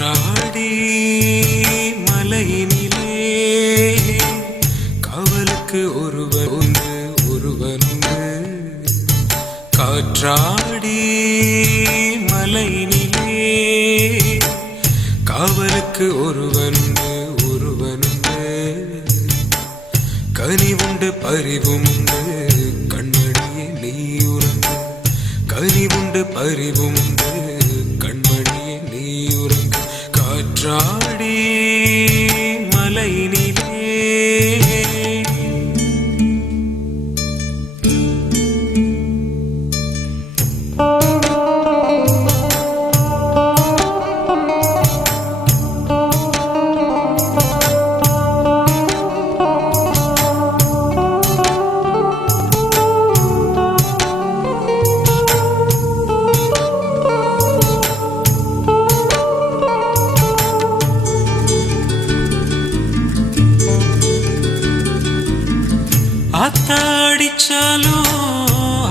காற்றாடி மலையினிலே காவலுக்கு ஒருவர் உண்டு ஒருவர் உண்டு. காற்றாடி மலையினிலே காவலுக்கு ஒருவனுண்டு ஒருவனுண்டு. கனிவுண்டு பறிவுண்டு கண்மணியே நீ உறங்கு. கனிவுண்டு பறிவுண்டு கண்மணியே நீ உறங்கு. காற்றாடி மலையினிலே அத்தாடிச்சாலும்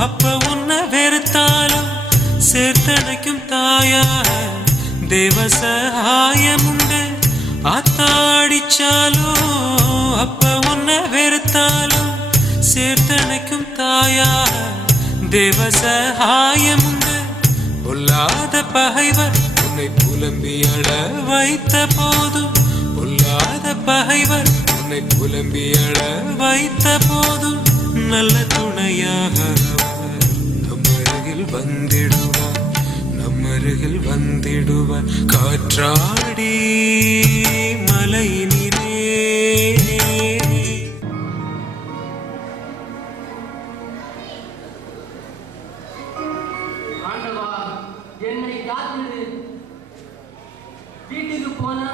அப்ப உன்னை வெறுத்தாலும் சேர்த்தடைக்கும் தாயா தேவசகாயமுண்டு. அத்தாடிச்சாலும் அப்ப உன்னை வெறுத்தாலும் சேர்த்தடைக்கும் தாயா தேவசகாயமுண்டு. பொல்லாத பகைவர் உன்னை புலம்பியட வைத்த போதும் பொல்லாத பகைவர் உன்னை புலம்பியட வைத்த போதும் நல்ல துணையாக நம்மருகில் வந்திடுவார் நம்மருகில் வந்திடுவார். காற்றாடி மலையினிலே என்னை காத்துது. வீட்டுக்கு போனா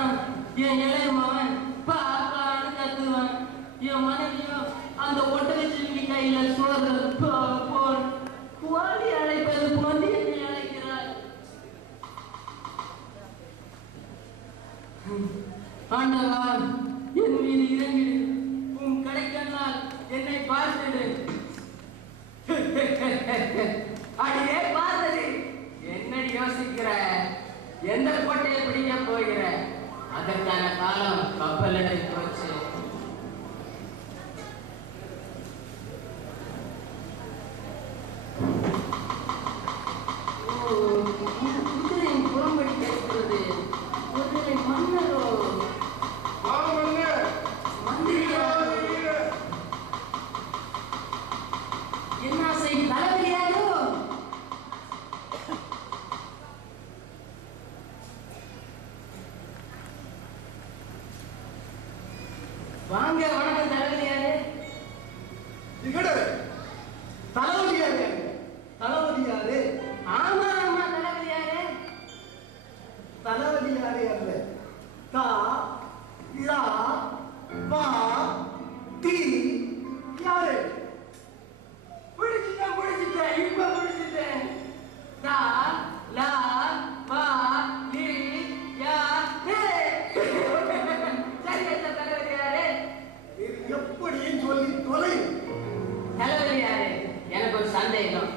என் இளைய மகன் பாப்பான்னு கத்துவான். என் மனைவியோ அந்த ஒட்டகச்சிவிங்கி கையில சோறு கோழி அழைப்பது போன்று என்னை அழைக்கிறார். ஆண்டவா என் மீது இறங்கிடு. உன் கடைக்கண்ணால் என்னை பார்த்துடு. அடியே பார்த்தது என்னடி யோசிக்கிற? எந்த கோட்டையை பிடிக்க போகிற? அதற்கான காலம் கப்பல் எடுத்து போச்சு. குதிரையின் புறம்படி கேட்கிறது. குதிரை மன்னரோ மந்திரியா? என்ன செய்தி தலைவலியாரோ? வாங்க. வணக்கம் தலைவலியாரு. தலைவலியாரு தலைவலியாரு? ஆமா ஆமா தலைவலியாரு. தலைவலியாரு அல்ல. தா லா வா தி யாரு? பிடிச்சிட்டேன் இப்ப பிடிச்சிட்டேன். தா லா வா லி யா ரே. சரியா தலைவலியாரு? எப்படியும் சொல்லி தொலை. தலைவலியாரு எனக்கு ஒரு சந்தேகம்.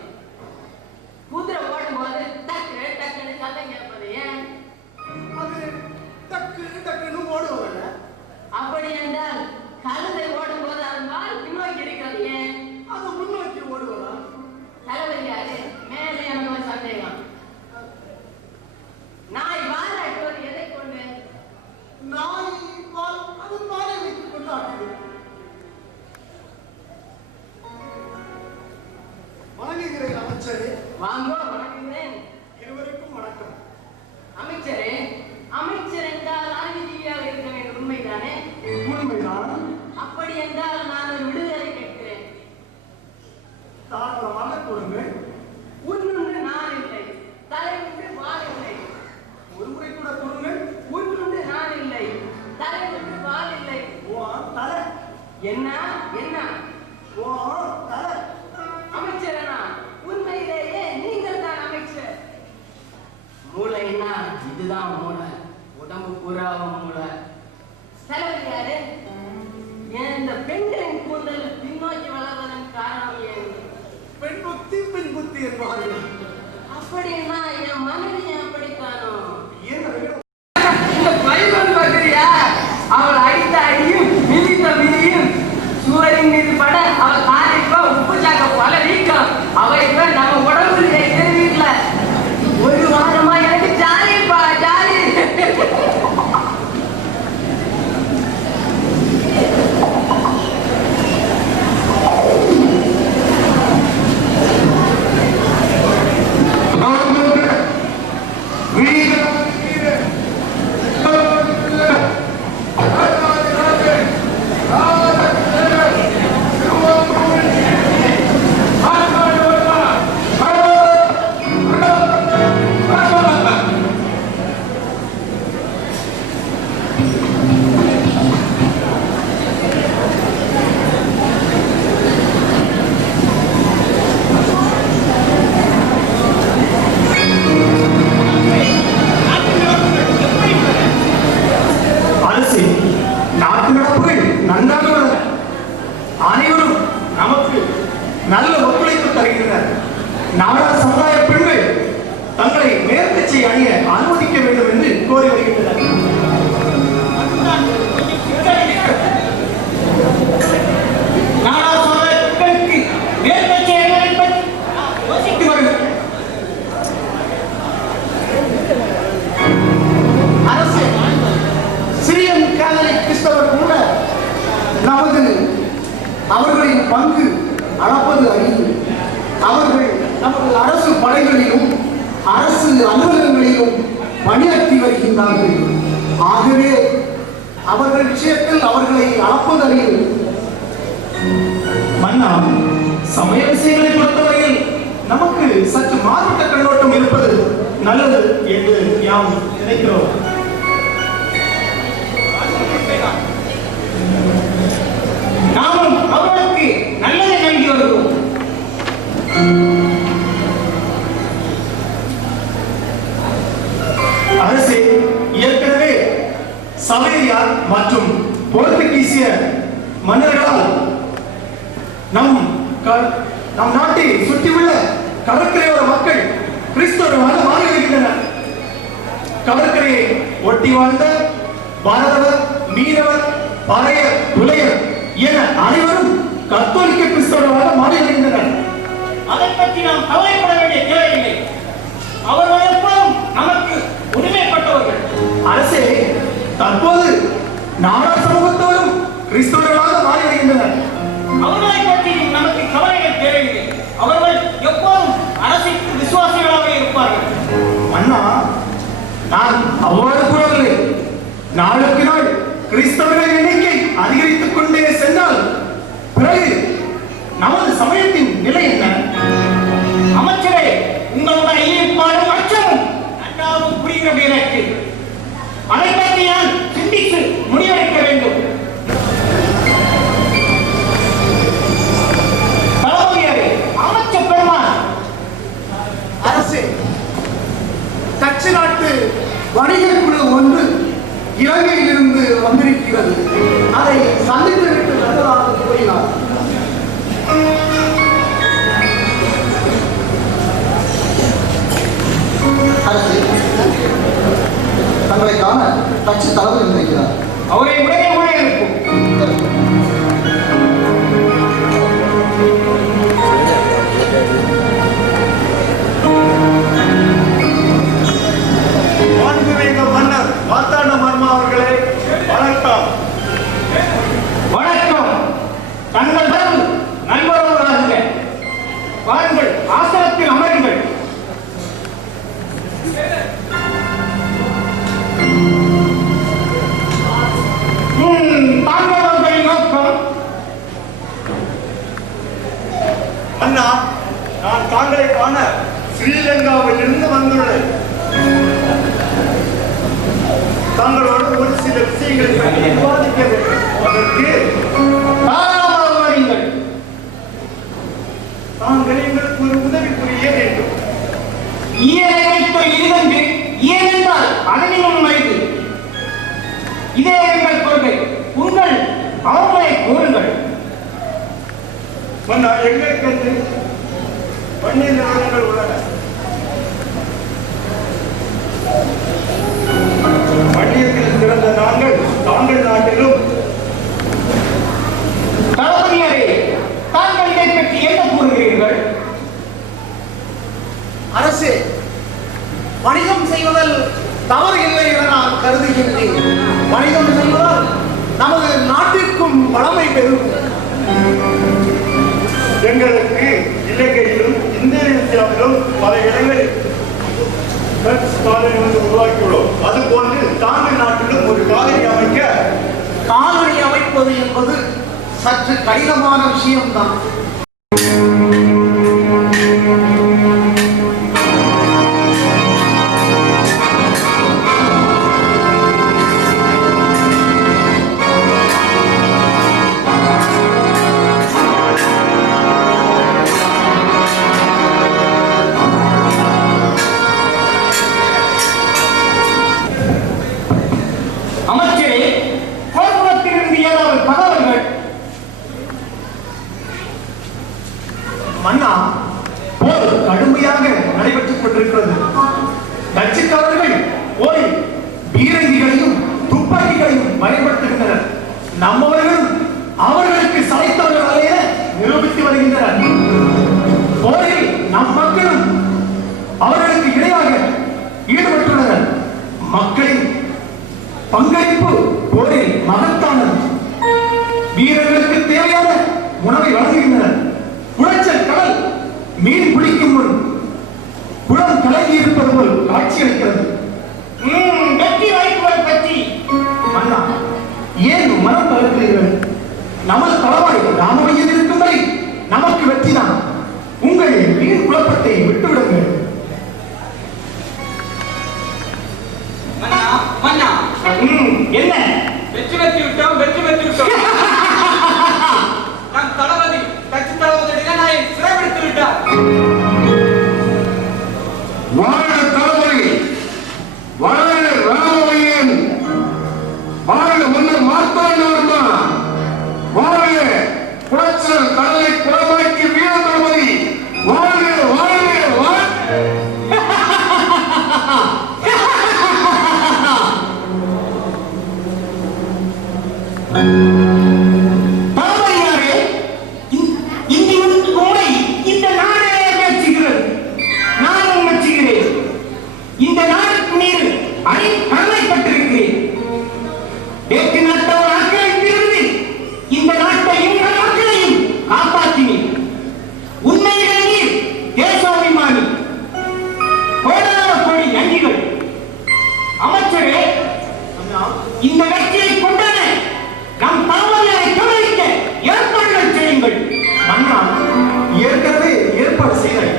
குதிரை ஓடும் போது டக்கு டக்குன்னு சத்தம் கேட்பது ஏன்? அது டக்கு டக்குன்னு ஓடுவதில்ல. அப்படி என்றால் கழுதை ஓடும் போது அதன் வால் பின்னோக்கி இருக்கிறது ஏன்? அது முன்னோக்கி ஓடுவதா? தலைவலியாரு மேலே எனக்கு ஒரு சந்தேகம். நாய் வாலாட்டுவது எதை கொண்டு? நாய் வால் அது பாலை வைத்துக் கொண்டு ஆட்டுது. வணங்குகிறேன் அமைச்சரே. வாங்கோ. வணங்குகிறேன். இருவருக்கும் வணக்கம். அமைச்சரே, அமைச்சர் என்றால் அறிவுஜீவியாக இருக்க வேண்டும், உண்மைதானே? உண்மைதான். அப்படி என்றால் நான் ஒரு விடுதலை கேட்கிறேன். தாராளமாக கொடுங்கள். உன்னுண்டு நான் இல்லை, தலை உண்டு வால் இல்லை. ஒரு முறை கூட கொடுங்கள். உன்னுண்டு நான் இல்லை, தலை உண்டு வால் இல்லை. ஓ தலை. என்ன என்ன? ஓ தலை. அமைச்சரனா? உண்மையிலேயே நீங்கள் தான் அமைச்சர். மூளைன்னா இதுதான் மூளை. உடம்பு பூராவும் மூளை. தலைவலியாரு இந்த பெண்களின் கூந்தல் பின்னோக்கி வளர்வதன் காரணம் ஏன்? பெண் புத்தி என்பார்கள். அப்படின்னா என் மனைவி அப்படித்தானோ? ஏன் கோரி வருகின்றனர். அரசே, சிரியன் கேதலிக் கிறிஸ்தவர் கூட அவர்களின் பங்கு அளப்பது அறிவு. அவர்கள் நமது அரசு படைகளிலும் அரசு அலுவலகங்களிலும் பணியாற்றி வருகின்றார்கள். ஆகவே அவர்கள் விஷயத்தில் அவர்களை அளப்பது அறிவு. மன்னா, சமய விஷயங்களை பொறுத்தவரையில் நமக்கு சற்று மாறுபட்ட கண்ணோட்டம் இருப்பது நல்லது என்று யாம் நினைக்கிறோம். நாமும் அவர்களுக்கு நல்லதை நல்கி வருகிறோம். அரசே, ஏற்கனவே சவேரியா மற்றும் போர்த்துகீசிய மன்னர்களால் நம் நாட்டை சுற்றியுள்ள கடற்கரையோர மக்கள் கிறிஸ்தவர்களாக மாறி வருகின்றனர். கடற்கரையை ஒட்டி வாழ்ந்த பாரதவர், மீனவர், பறையர், புலையர் என அனைவரும் கத்தோலிக்க கிறிஸ்தவர்களாக மாறி வருகின்றனர். அதை பற்றி நாம் கவலைப்பட வேண்டிய தேவையில்லை. அவர்கள் எப்போதும் நமக்கு உரிமைப்பட்டவர்கள். அரசே, தற்போது நாடா சமூகத்தோடும் கிறிஸ்தவர்களாக மாறி வருகின்றனர். அவர்களை பற்றி நமக்கு கவலைகள் தேவையில்லை. அவர்கள் எப்போதும் அரசுக்கு விசுவாசிகளாக இருப்பார்கள். அண்ணா, நான் அவ்வாறு கூறவில்லை. நாளுக்கு நாள் கிறிஸ்தவர்களின் எண்ணிக்கை அதிகரித்துக் கொண்டே சென்றால் பிறகு நமது சமயத்தின் நிலை என்ன? அமைச்சரே, உங்களுடைய ஈடுபாடும் அச்சமும் நன்றாக புரிகிறது எனக்கு. அதை பற்றி நான் சிந்தித்து முடிவெடுக்க வேண்டும். தளபதியாரே, அமைச்சர் பெருமான். அரசே, டச்சு நாட்டு வணிகர் குழு ஒன்று இலங்கையிலிருந்து வந்திருக்கிறது. அதை சந்தித்துவிட்டு வருவதாக கூறினார். அரசே, தங்களை காண டச்சு தளபதி வந்திருக்கிறார். அவரை உடனே உடனே இருக்கும். மன்னர் மார்த்தாண்ட மர்மா அவர்களே, வணக்கம். வணக்கம். தங்கள் வரவு நண்பர்களாக வாருங்கள், ஆசனத்தில் அமருங்கள். தாங்கள் நோக்கம்? அண்ணா, நான் தாங்களை காண ஸ்ரீலங்காவில் இருந்து வந்துள்ளேன். தாங்களோடு ஒரு சில விஷயங்களை பற்றி விவாதிக்க வேண்டும். அதற்கு தாராளமாக வாருங்கள். தாங்கள் எங்களுக்கு ஒரு உதவி புரிய வேண்டும். ஈரமைப்பு இதுவென்று ஏனென்றால் அதனிலும் வயது. இதே எங்கள் கொள்கை. உங்கள் அவர்களை கூறுங்கள். மன்னா, எங்களுக்கு பன்னீர் நிறுவனங்கள் உள்ளன. பன்னீரத்தில் சிறந்த நாங்கள் தாங்கள் நாட்டிலும். தளபதியாரே, தாங்கள் இதை பற்றி என்ன கூறுகிறீர்கள்? அரசே, வணிகம் செய்வதில் தவறு இல்லை என நான் கருதுகின்றேன். வணிகம் செய்வதால் நமது நாட்டிற்கும் வளமை பெறும். எங்களுக்கு இலங்கையிலும் இந்தோனேசியாவிலும் பல இடங்களில் காலனி உருவாக்கியுள்ளோம். அதுபோன்று தாங்கள் நாட்டிலும் ஒரு காலனி அமைக்க. காலனி அமைப்பது என்பது சற்று கடினமான விஷயம்தான். அமைச்சரே, போர்க்குளத்திலிருந்து ஏதாவது தகவல்கள்? மன்னா, போர் கடுமையாக நடைபெற்றுக் கொண்டிருக்கிறது. டச்சுக்காரர்கள் போரில் நம்மவர்களும் அவர்களுக்கு சளைத்தவர்களாலே நிரூபித்து வருகின்றனர். போரில் நம் மக்களும் அவர்களுக்கு இணையாக ஈடுபட்டுள்ளனர். மக்களின் பங்களிப்பு போரில் மகத்தானது. வீரர்களுக்கு தேவையான உணவை வழங்குகின்றனர். குளச்சல் கடல் மீன் பிடிக்கும் முன் குளம் கலங்கி இருப்பது போல் காட்சி அளிக்கிறது. வெற்றி வாய்ப்புகளை பற்றி அண்ணா, ஏன் மனம் தளர்கிறீர்கள்? நமது தளவாய் ராமவையில் இருக்கும் வரை நமக்கு வெற்றிதான். உங்கள் வீண் குழப்பத்தை விட்டுவிடுங்கள். மன்னா மன்னா என்ன வெற்றி விட்டோம் நம் தளபதி கட்சி தளபதி நாயை சிறைபிடித்து விட்டார். வாழ தளபதி, வாழ ராமவையன், வாழ முன்னர் மார்த்தாண்டவர்மா, வாழ குளச்சல் கடலை குளமாக்கி வீர தளபதி, வாழ வாழ வாழ. தளபதியாரே, இந்த முறை இந்த நாடே மெச்சுகிறது. நானும் மெச்சுகிறேன். இந்த நாட்டுக்கு மீது கடமைப்பட்டிருக்கிறேன். வேற்று நாட்டவர் ஆக்கிரமிப்பிலிருந்து இந்த நாட்டையும் நம் மக்களையும் காப்பாற்றினேன். உண்மையிலே நீர் தேசாபிமானி. கோடான கோடி நன்றிகள். அமைச்சரே, இந்த வெற்றியை கொண்டாட நம் தளபதியை கவனிக்க ஏற்பாடுகள் செய்யுங்கள். மன்னா, ஏற்கனவே ஏற்பாடு செய்கிறேன்.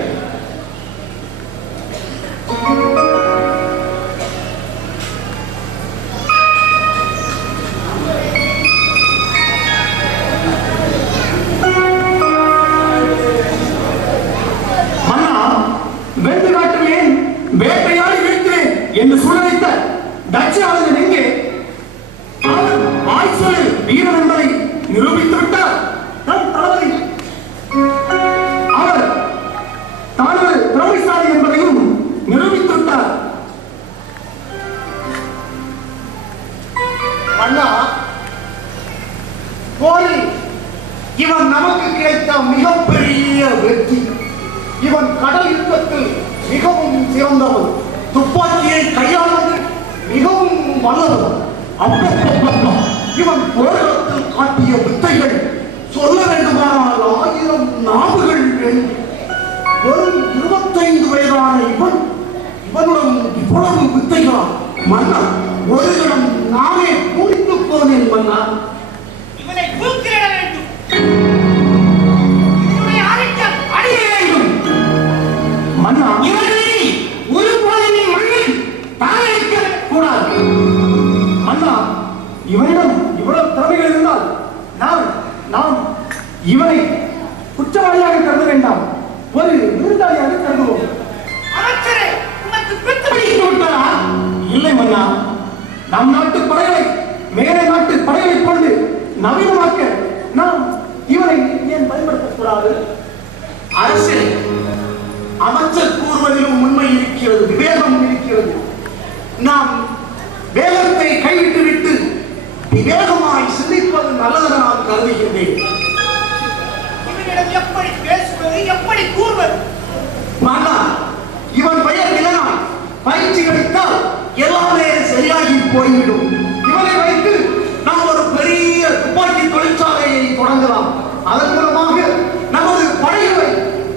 மன்னா, வென்று காட்டுவேன், வேட்டையாடி வீழ்த்துவேன் என்று சூழலைத்த டச்சு ஆளுநர் எங்கே? அவர் வாய்ச்சொலில் வீரன் என்பதை நிரூபித்து விட்டார். நம் தளபதி அவர் தான் ஒரு திறமைசாலி என்பதையும் நிரூபித்து விட்டார். அண்ணா, போரில் இவன் நமக்கு கிடைத்த மிகப்பெரிய வெற்றி. இவன் கடல் யுத்தத்தில் மிகவும் சிறந்தவன். துப்பாக்கியை கையாளுவது மிகவும் வல்லவன். அப்பப்பப்பா, இவன் போராட்டத்தில் காட்டிய வித்தைகள் சொல்ல வேண்டுமானால் 1000 நாவுகள் வேண்டும். வெறும் 25 வயதான இவனுடன் இவ்வளவு வித்தைகளா? மன்னா, ஒரு கணம் நானே பூரித்து போனேன். மன்னா, இவனை தூக்கிலிட வேண்டும். இவனுடைய ஆதிக்கம் அடைய வேண்டும். மன்னா, இவர்களை ஒரு போதின் மண்ணில் தாயளிக்க கூடாது. மன்னா, இவனிடம் இவ்வளவு திறமைகள் இருந்தால் நாம் இவனை குற்றவாளியாக கருத வேண்டாம், ஒரு விருந்தாளியாக கருதுவோம். அமைச்சரே, உனக்கு பித்து பிடித்து விட்டாரா? இல்லை மன்னா, நம் நாட்டு படைகளை மேலே நாட்டு படைகளை கொண்டு நவீனமாக்க நாம் இவனை ஏன் பயன்படுத்தக்கூடாது? அரசே, அமைச்சர் கூறுவதிலும் உண்மை இருக்கிறது, விவேகம் இருக்கிறது. நாம் வேகத்தை கைவிட்டு விட்டு விவேகமாய் சிந்திப்பது நல்லது நான் கருதுகின்றேன். இவனிடம் எப்படி பேசுவது, எப்படி கூறுவது? மன்னா, இவன் பெயர் நிலனாய். பயிற்சி கிடைத்தால் எல்லாமே சரியாகி போய்விடும். இவனை வைத்து நாம் ஒரு பெரிய துப்பாக்கி தொழிற்சாலையை தொடங்கலாம். அதன் மூலமாக நமது படைகளை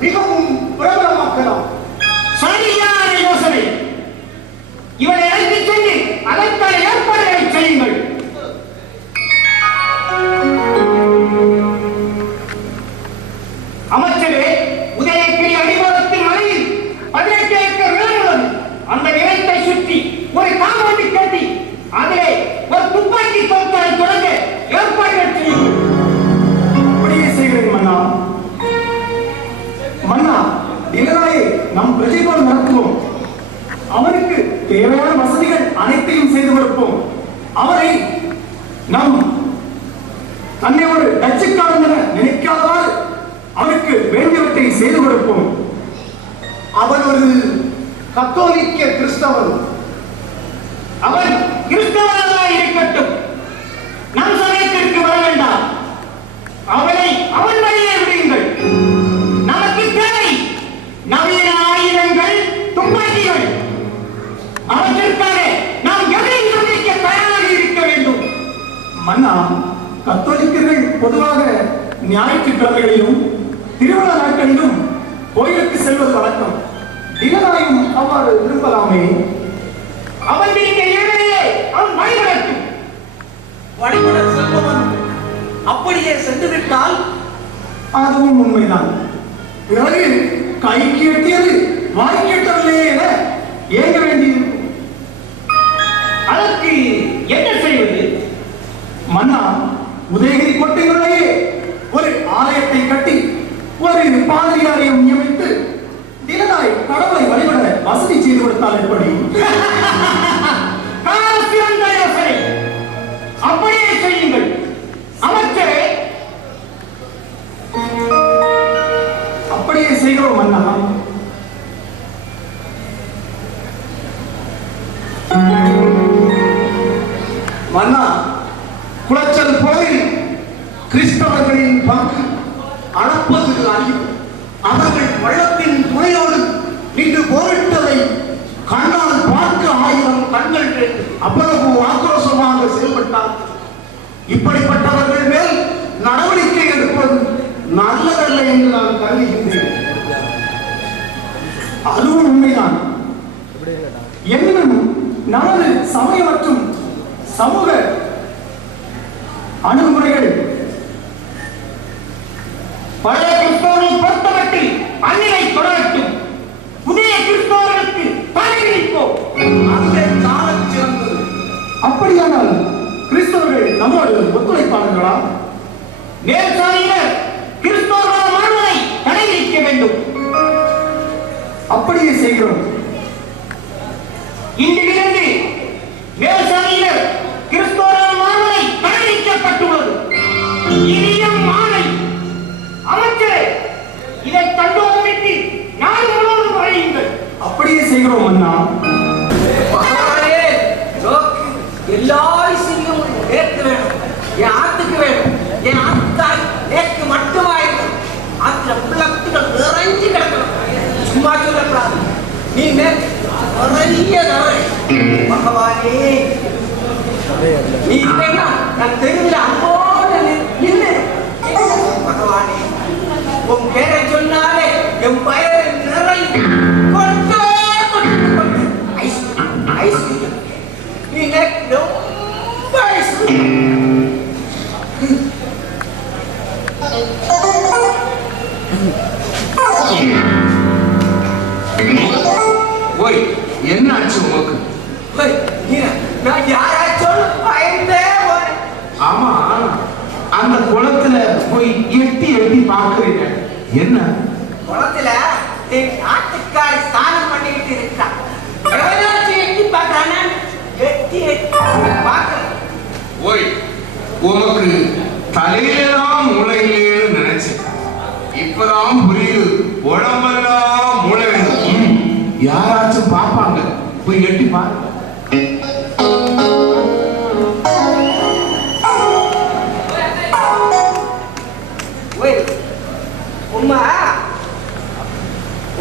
மிகவும் பிரபலமாக்கலாம். சரியான யோசனை. இவனை அழைத்துச் சென்று அதற்கான ஏற்பாடுகளை செய்யுங்கள். அமைச்சரே, உதயகிரி அடிவாரத்தின் மலையில் 18 ஏக்கர் நிலம் உள்ளது. அந்த நிலத்தை சுற்றி ஒரு காம்பவுண்டை கட்டி அதிலே ஒரு துப்பாக்கி தொழிற்சாலை தொடங்க ஏற்பாடுகள் செய்யுங்கள். அப்படியே செய்கிறேன் மன்னா. மன்னா, இளநாயை நம் பிரஜை போல் நடத்துவோம். அவனுக்கு தேவையான வசதிகள் அனைத்தையும் செய்து கொடுப்போம். அவரை நம் தன்னை ஒரு டச்சுக்காரன் என நினைக்காதவாறு அவனுக்கு வேண்டியவற்றை செய்து கொடுப்போம். அவன் ஒரு கத்தோலிக்க கிறிஸ்தவன். அவன் கிறிஸ்தவனாக இருக்கட்டும், நம் சமயத்திற்கு மன்னா, கத்தோலிக்கர்கள் பொதுவாக ஞாயிற்றுக்கிழமைகளிலும் திருவிழா நாட்களிலும் கோயிலுக்கு செல்வது வழக்கம். தினநாயும் அவ்வாறு விரும்பலாமே. அவன் நீங்க ஏழையே அவன் வழிபடட்டும். வழிபட செல்பவன் அப்படியே சென்று விட்டால் அதுவும் உண்மைதான். பிறகு கைக்கு எட்டியது வாய்க்கு எட்டவில்லையே என ஏங்க வேண்டியிருக்கும். அதற்கு என்ன செய்வது? மன்னா, உதயகிரி கோட்டைக்குள்ளேயே ஒரு ஆலயத்தை கட்டி ஒரு பாதிரியாரையும் நியமித்து தினநாய் கடவுளை வழிபட வசதி செய்து கொடுத்தால் எப்படி? சிறந்த யோசனை. அப்படியே செய்யுங்கள் அமைச்சரே. அப்படியே செய்கிறோம் மன்னா. மன்னா, குளச்சல் போரில் கிறிஸ்தவர்களின் பங்கு அளப்பது அறிவு. அவர்கள் வள்ளத்தின் துணையோடு நின்று போரிட்டதை கண்ணால் பார்க்க 1000 கண்கள் அவ்வளவு ஆக்ரோஷமாக செயல்பட்டார். இப்படிப்பட்டவர்கள் மேல் நடவடிக்கை எடுப்பது நல்லதல்ல என்று நான் கருதுகின்றேன். அதுவும் உண்மைதான். எனினும் நமது சமய மற்றும் சமூக அணுகுமுறைகள் பழைய கிறிஸ்தவர்களை பொறுத்தமட்டில் அந்நிலை தொடரட்டும். புதிய கிறிஸ்தவர்களுக்கு பணிவிப்போம். அந்த காலம் சிறந்தது. அப்படியானால் கிறிஸ்தவர்கள் நம்மோடு ஒத்துழைப்பாளர்களா? மேல்சாதியினர் கிறிஸ்தவர்களாக மாறுவதை தடை வைக்க வேண்டும். அப்படியே செய்கிறோம். இன்றிலிருந்து மேல்சாதியினர் கிறிஸ்தவர்களாக மாறுவதை தடை வைக்கப்பட்டுள்ளது. இனியும் மாலை அமைச்சரே, இதை கண்டோமிட்டு நாடு முழுவதும் வரையுங்கள். அப்படியே செய்கிறோம் அண்ணா. பகவானே, நோக்கு எல்லா விஷயமும் நேர்த்து வேணும். என் ஆத்துக்கு வேணும். என் ஆத்தாய் நேர்க்கு மட்டுமாயிருக்கும். ஆத்துல பிள்ளைகள் நிறைஞ்சு கிடக்கணும். சும்மா சொல்லக்கூடாது. நீ நேர்க்கு நிறைய தவறு. பகவானே, நீ இல்லைன்னா நான் தெருவில் அங்கோடு நின்று பகவானே, உன் பேரை சொன்னாலே என் பயிர் நிறைய கொண்டு ஐஸ்வர்யம். நீ எனக்கு ரொம்ப ஐஸ்வர்யம். ஓய், என்ன ஆச்சு உனக்கு? நான் யாராச்சும் பயந்தே போறேன். ஆமா, அந்த குளத்துல போய் எட்டி எட்டி பாக்குறீங்க. என்ன குளத்துல என் நாட்டுக்காரி ஸ்நானம் பண்ணிக்கிட்டு இருக்கா. எவனாச்சும் எட்டி பார்க்கறானா? எட்டி எட்டி பார்க்கறேன். ஓய், உனக்கு தலையிலாம் மூளை இல்லைன்னு நினைச்சேன். இப்பதான் புரியுது, உடம்பெல்லாம் மூளை வேணும். யாராச்சும் பார்ப்பாங்க, போய் எட்டி பாருங்க.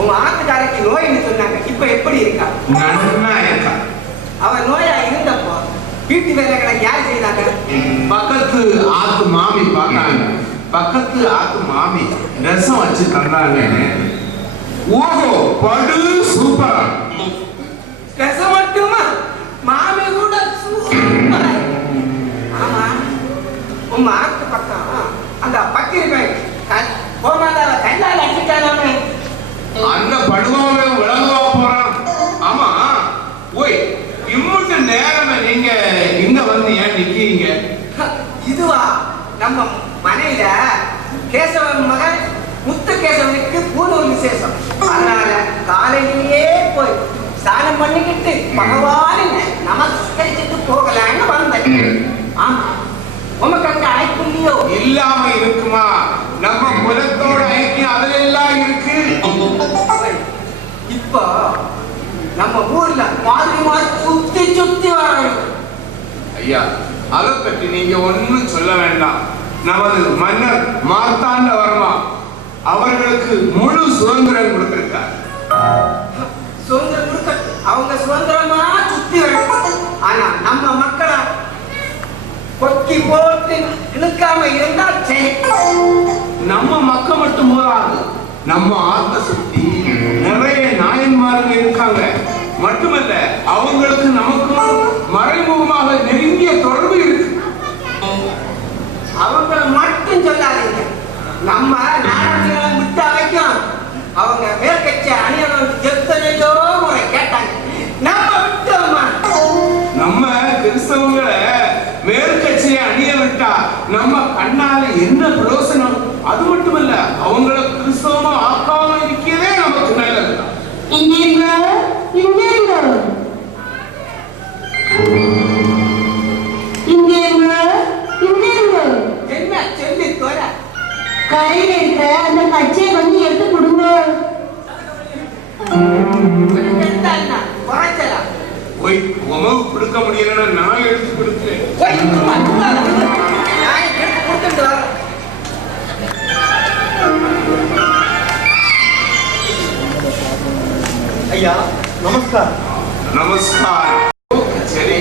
உன் ஆத்துக்காரருக்கு நோய்னு சொன்னாங்க. இப்ப எப்படி இருக்கா? நன்னா இருக்கா. அவ நோயா இருந்தப்போ வீட்டு வேலைகளை யார் செய்தாங்க? பக்கத்து ஆத்து மாமி பார்த்தாங்க. பக்கத்து ஆத்து மாமி ரசம் வச்சு தந்தாங்க. ஓஹோ, படு சூப்பரா. ரசம் மட்டுமா? மாமி கூட சூப்பரா. ஆமா, உங்க ஆத்து பக்கம் அந்த பக்கிரி கோமாதாவை கையால் அடிச்சுட்டானே. அந்த படுவாவை விளங்குவா போறான். ஆமா, ஓய், இம்முட்டு நேரமே நீங்க இங்க வந்து ஏன் நிக்கிறீங்க? இதுவா நம்ம மனையில கேசவன் மகன் முத்து கேசவனுக்கு பூணூல் விசேஷம். அதனால காலையிலேயே போய் ஸ்நானம் பண்ணிக்கிட்டு பகவானை நமஸ்கரிச்சுட்டு போகலான்னு வந்தேன். ஆமா, உமக்கு அங்க அழைப்பு இல்லையோ? இல்லாம இருக்குமா? நம்ம குலத்தோட ஐக்கியம் அதுல எல்லாம் இருக்கு. இப்போ நம்ம ஊர்ல மாதிரி சுத்தி சுத்தி வர. ஐயா, அதை பற்றி நீங்க ஒன்னும் சொல்ல வேண்டாம். நமது மன்னர் மார்த்தாண்டவர்மா அவர்களுக்கு முழு சுதந்திரம் கொடுத்திருக்கார். சுதந்திரம் கொடுக்க அவங்க சுதந்திரமா சுத்தி வர. ஆனா நம்ம மக்களை கொக்கி போட்டு இழுக்காம இருந்தால் சரி. நம்ம மக்கள் மட்டும் போறாது, நம்ம ஆத்ம சக்தி நிறைய நாயன்மார்கள் இருக்காங்க. மட்டுமல்ல, அவங்களுக்கு நமக்கும் மறைமுகமாக நெருங்கிய தொடர்பு இருக்கு. அவங்கள மட்டும் சொல்லாதீங்க. நம்ம நாடகம் விட்டு வைக்கும். அவங்க மேற்கட்சி அணியணும் எத்தனையோ முறை கேட்டாங்க, நம்ம விட்டோமா? நம்ம கிறிஸ்தவங்களை மேற்கட்சியை அணிய விட்டா நம்ம கண்ணால என்ன பிரயோசனம்? அது மட்டுமல்ல, அவங்கள கிறிஸ்தவமா ஆக்காம இருக்கிறதே நமக்கு நல்லது. என்ன சொல்லி தோற? கையில இருக்கிற அந்த கட்சியை வந்து எடுத்து கொடுங்க. குறைச்சலாம். போய் உணவு கொடுக்க முடியலன்னா நான் எடுத்து கொடுக்கிறேன். கொடுத்துட்டு வர ஐயா நமஸ்காரம். நமஸ்காரம். சரி,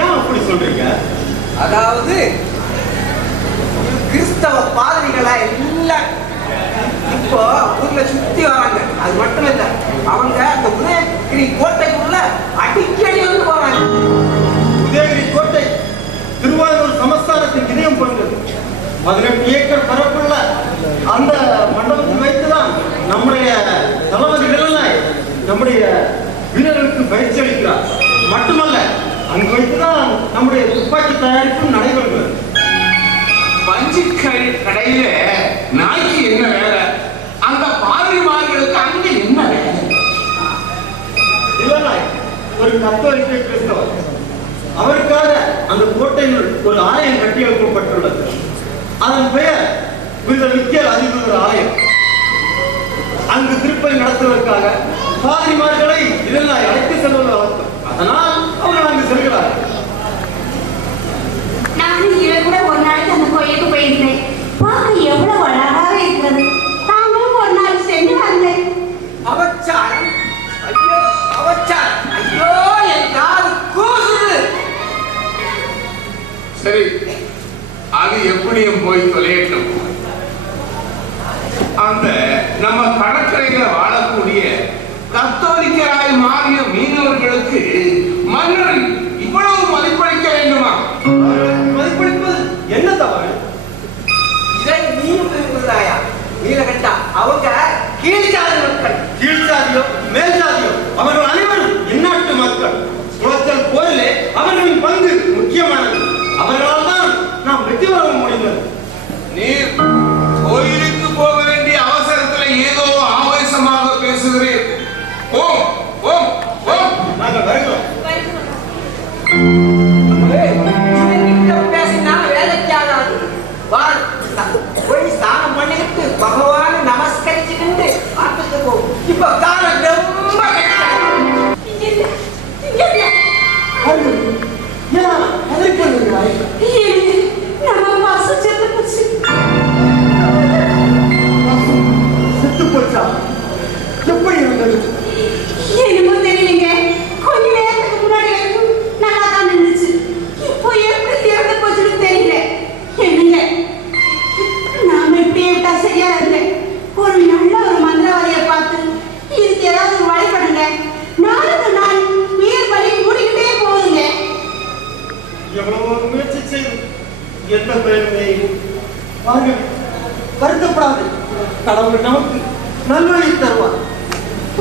ஏன் அப்படி சொல்றீங்க? அதாவது கிறிஸ்தவ பாதிரிகளை எல்லாம் இப்போ ஊர்ல சுத்தி வராங்க. அது மட்டும் இல்ல, அவங்க அந்த உதயகிரி கோட்டைக்குள்ள அடிக்கடி வந்து போறாங்க. உதயகிரி கோட்டை திருவாரூர் சமஸ்தானத்தின் இதயம் போன்றது. 18 ஏக்கர் பரப்புள்ள அந்த மண்டபத்தில் வைத்துதான் நம்முடைய தளபதிகள் நம்முடைய வீரர்களுக்கு பயிற்சி அளிக்கிறார். மட்டுமல்ல, அங்கு வைத்துதான் நம்முடைய துப்பாக்கி தயாரிப்பும் நடைபெறுகிறது. பஞ்சு கடையில நாய்க்கு என்ன வேலை? அந்த பாதிரிமார்களுக்கு அங்க என்ன வேலை? இல்லை, ஒரு கத்தோலிக்க கிறிஸ்தவர். அவருக்காக அந்த கோட்டையில் ஒரு ஆலயம் கட்டி எழுப்பப்பட்டுள்ளது. அதன் பெயர் புனித மிக்கேல் அதிபர் ஆலயம். அங்கு திருப்பலி நடத்துவதற்காக பாதிரிமார்களை இதெல்லாம் அழைத்து செல்வது வழக்கம். அதனால் அவர்கள் அங்கு செல்கிறார்கள். நானும் இவர் கூட ஒரு நாளைக்கு அந்த கோயிலுக்கு போயிருந்தேன். பார்க்க எவ்வளவு அழகாக இருக்கிறது. தாங்களும் ஒரு நாள் சென்று வந்தேன். அவச்சாரம், ஐயோ அவச்சாரம், ஐயோ என் காது கூசுது. சரி, அது எப்படியும் போய் தொலையட்டும். அந்த நம்ம கடற்கரையில வாழக்கூடிய கத்தோலிக்கராய் மாறிய மீனவர்களுக்கு மன்னர் இவ்வளவு மதிப்பளிக்க வேண்டுமா? மதிப்பளிப்பது என்ன தவறு? இதை நீ விரும்புகிறாயா? நீலகண்டா, அவங்க கீழ்ச்சாதி மக்கள். கீழ்ச்சாதியோ மேல் ஜாதியோ அவர்கள் அனைவரும் இந்நாட்டு மக்கள். குளத்தல் போரிலே அவர்களின் பங்கு முக்கியமானது. அவர்களால் தான் நாம் வெற்றி பெற முடிந்தது. நீர் கோயிலுக்கு போக வேண்டிய அவசரத்துல ஏதோ ஆவேசமாக பேசுகிறேன். ஓம் ஓம் ஓம். நாங்கள் வருகிறோம். இவங்கிட்ட பேசினா வேலைக்கு ஆகாது. போய் ஸ்நானம் பண்ணிக்கிட்டு பகவான் நமஸ்கரிச்சுக்கிட்டு ஆட்டுக்கு போ. இப்ப காலம் ரொம்ப செத்து போச்சா? எப்படி இருந்தது? என்னமோ தெரியலங்க. கொஞ்ச நேரத்துக்கு முன்னாடி வரைக்கும் நல்லா தான் இருந்துச்சு. இப்போ எப்படி இறந்து போச்சுன்னு தெரியல. என்னங்க, நாம இப்படியே விட்டா சரியா இல்லை. ஒரு நல்ல ஒரு மந்திரவாதியை பார்த்து இதுக்கு ஏதாவது ஒரு வழி பண்ணுங்க. நாளுக்கு நாள் உயிர் பலி மூடிக்கிட்டே போகுதுங்க. எவ்வளவோ முயற்சி செய்து எந்த பயனுமே பாருங்கள், வருத்தப்படாது. கடவுள் நமக்கு நல்வழி தருவார்.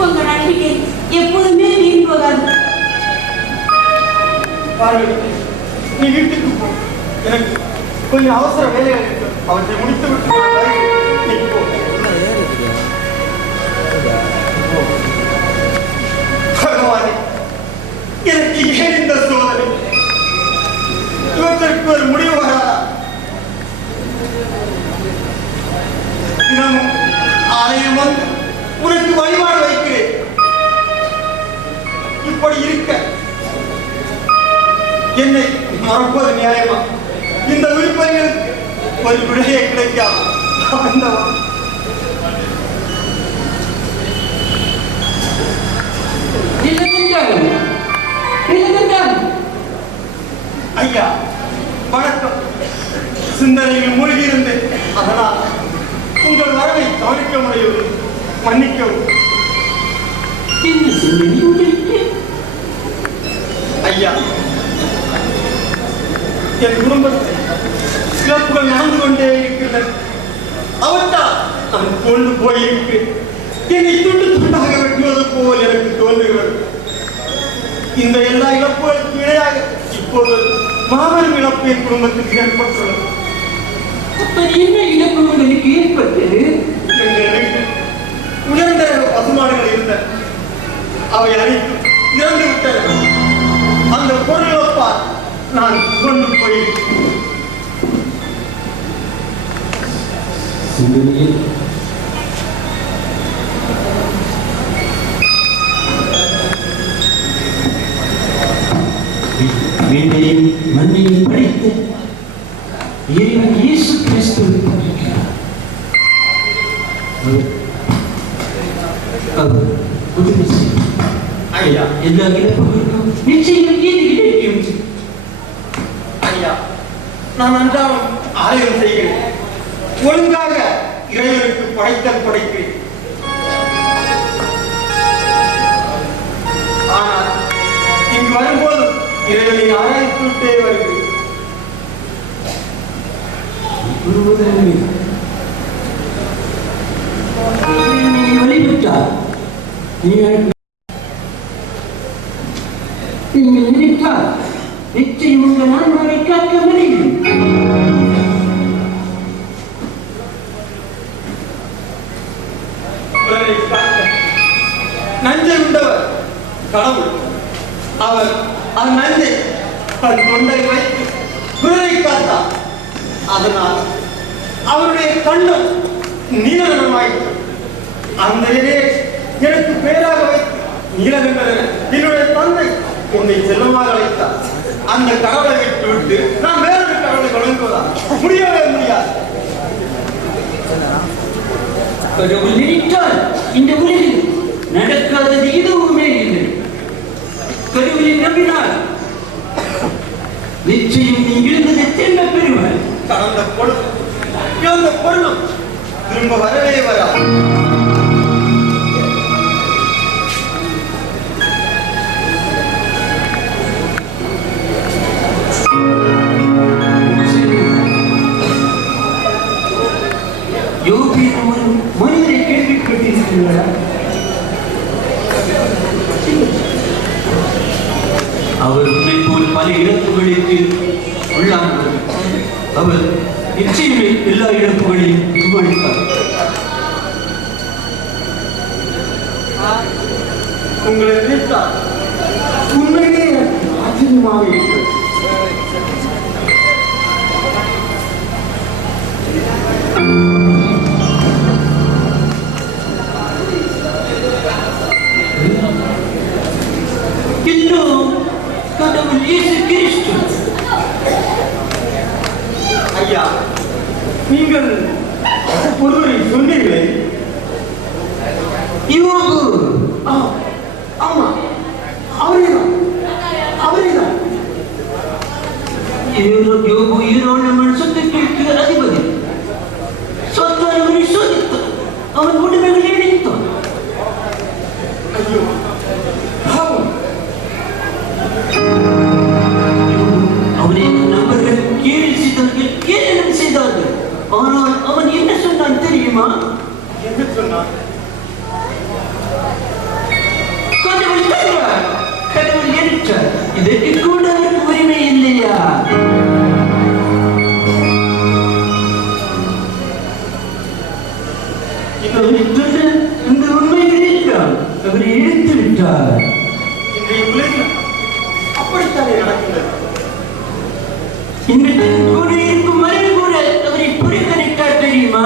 உங்க நம்பிக்கை எப்போதுமே வீண் போகாது. பாருங்கள், நீ வீட்டுக்கு போ. எனக்கு கொஞ்சம் அவசர வேலைகள் இருக்கு. அவற்றை முடித்து விட்டு நான் வருகிறேன். நீ போ. பகவானே, எனக்கு ஏன் இந்த சோதனை? இவற்றிற்கு ஒரு முடிவு வராதா? தினமும் ஆலயம் வந்து உனக்கு வழிபாடு வைக்கிறேன். இப்படி இருக்க என்னை மறப்பது நியாயமா? இந்த உயிர்ப்பைகளுக்கு ஒரு விடுதலை கிடைக்காது. ஐயா, வணக்கம். சிந்தனையில் மூழ்கி இருந்தேன். அதனால் உங்கள் வரவை கவனிக்க முடியவில்லை. மன்னிக்கவும். என்ன சிந்தனை உங்களுக்கு? ஐயா, என் குடும்பத்தில் இழப்புகள் நடந்து கொண்டே இருக்கின்றன. அவற்றால் நான் கொண்டு போயிருக்கிறேன். என்னை துண்டு துண்டாக வெட்டுவது போல் எனக்கு தோன்றுகிறது. இந்த எல்லா இழப்புகளுக்கு இடையாக இப்போது மாபெரும் இழப்பு என் குடும்பத்துக்கு ஏற்பட்டுள்ளது. அப்படி என்ன இழப்பு உங்களுக்கு ஏற்பட்டது? எங்கள் வீட்டில் உயர்ந்த பசுமாடுகள் இருந்தன. அவை அனைத்தும் இறந்து விட்டன. அந்த பொருள் இழப்பால் நான் கொண்டு போயிருக்கிறேன். வீண்டையும் மண்ணையும் படைத்து இறைவன் இயேசு கிறிஸ்துவை படைக்கிறார். அவர் உதவி செய்யும். ஐயா, எல்லா இழப்புகளுக்கும் நிச்சயம் நீதி கிடைக்கும். ஐயா, நான் அன்றாடம் ஆலயம் செய்கிறேன். ஒழுங்காக இறைவனுக்கு படைத்தல் படைக்கிறேன். ஆனால் இங்கு வரும்போது இறைவனின் ஆராய்ச்சி விட்டே வருகிறேன். வழிபட்டார். நீங்கள் நினைத்தால் நிச்சயம் உங்கள் ஆன்மாவை காக்க முடியும். நஞ்சை உண்டவர் கடவுள். அவர் அந்நஞ்சை தன் தொண்டை வைத்து குரலை காத்தார். அதனால் அவருடைய கண்ணும் நீலநிறமாயிற்று. அந்த நிலையை எனக்கு பேராக வைத்து நீலகண்டன என்னுடைய தந்தை என்னை செல்லமாக அழைத்தார். அந்த கடவுளை விட்டு விட்டு நான் வேறொரு கடவுளை வழங்குவதா? முடியவே முடியாது. கடவுள் நினைத்தால் இந்த உலகில் நடக்காதது எதுவுமே இல்லை. கடவுளை நம்பினால் நிச்சயம் நீ இருந்ததை திரும்ப பெறுவாய். கடந்த பொழுது இழந்த பொருளும் திரும்ப வரவே வராது. யோகியின் ஒரு மனிதரை கேள்விப்பட்டிருக்கிறீர்களா? அவர் உன்னை போல் பல இழப்புகளுக்கு உள்ளானவர். அவர் நிச்சயமே எல்லா இழப்புகளையும் விவரித்தார். உங்களை நினைத்தால் உண்மையே ஆச்சரியமாக இருக்கிறது. இன்னும் கடவுள் இயேசு கிறிஸ்து. ஐயா, நீங்கள் ஒருவரை சொன்னீர்களே. யோகு. ஆமா, அவரேதான் அவரேதான். யோகு ஈரோடு சொத்துக்களுக்கு அதிபதி. சொத்தானவனை சோதித்தான். அவன் உடமைகளை இணைத்தான். ஐயோ, பாவம். அவனை நபர்கள் கேலி செய்தார்கள், கேலனம் செய்தார்கள். ஆனால் அவன் என்ன சொன்னான் தெரியுமா? என்ன சொன்னார்? கடவுள் தருவார், கடவுள் எடுத்தார். இதற்கு கூட அவருக்கு உரிமை இல்லையா? இந்த உண்மைகள் இருக்கிறார். அவரை எடுத்து விட்டார். இன்றைய உலகில் அப்படித்தானே நடக்கின்றது. இந்த கூட இருக்கும் மரம் கூட அவரை புறக்கணித்தார் தெரியுமா?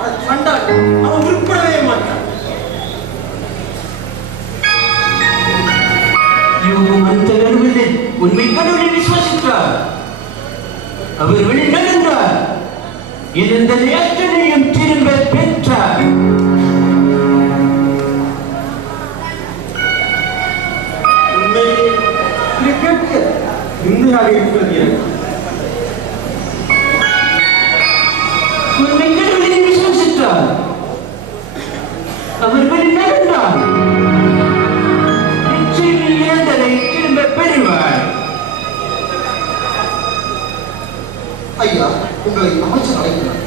அதை கண்டால் அவன் உட்படவே மாட்டான். யோகம் அந்த கருவிலில் உண்மை கடவுளை விசுவாசித்தார். அவர் வழி நடந்தார். இருந்த அத்தனையும் திரும்ப பெற்றார். உண்மையிலே இதை கேட்க நிம்மதியாக இருக்கிறது எனக்கு. ஐயா, உங்களை அமைச்சர் அழைக்கிறார்.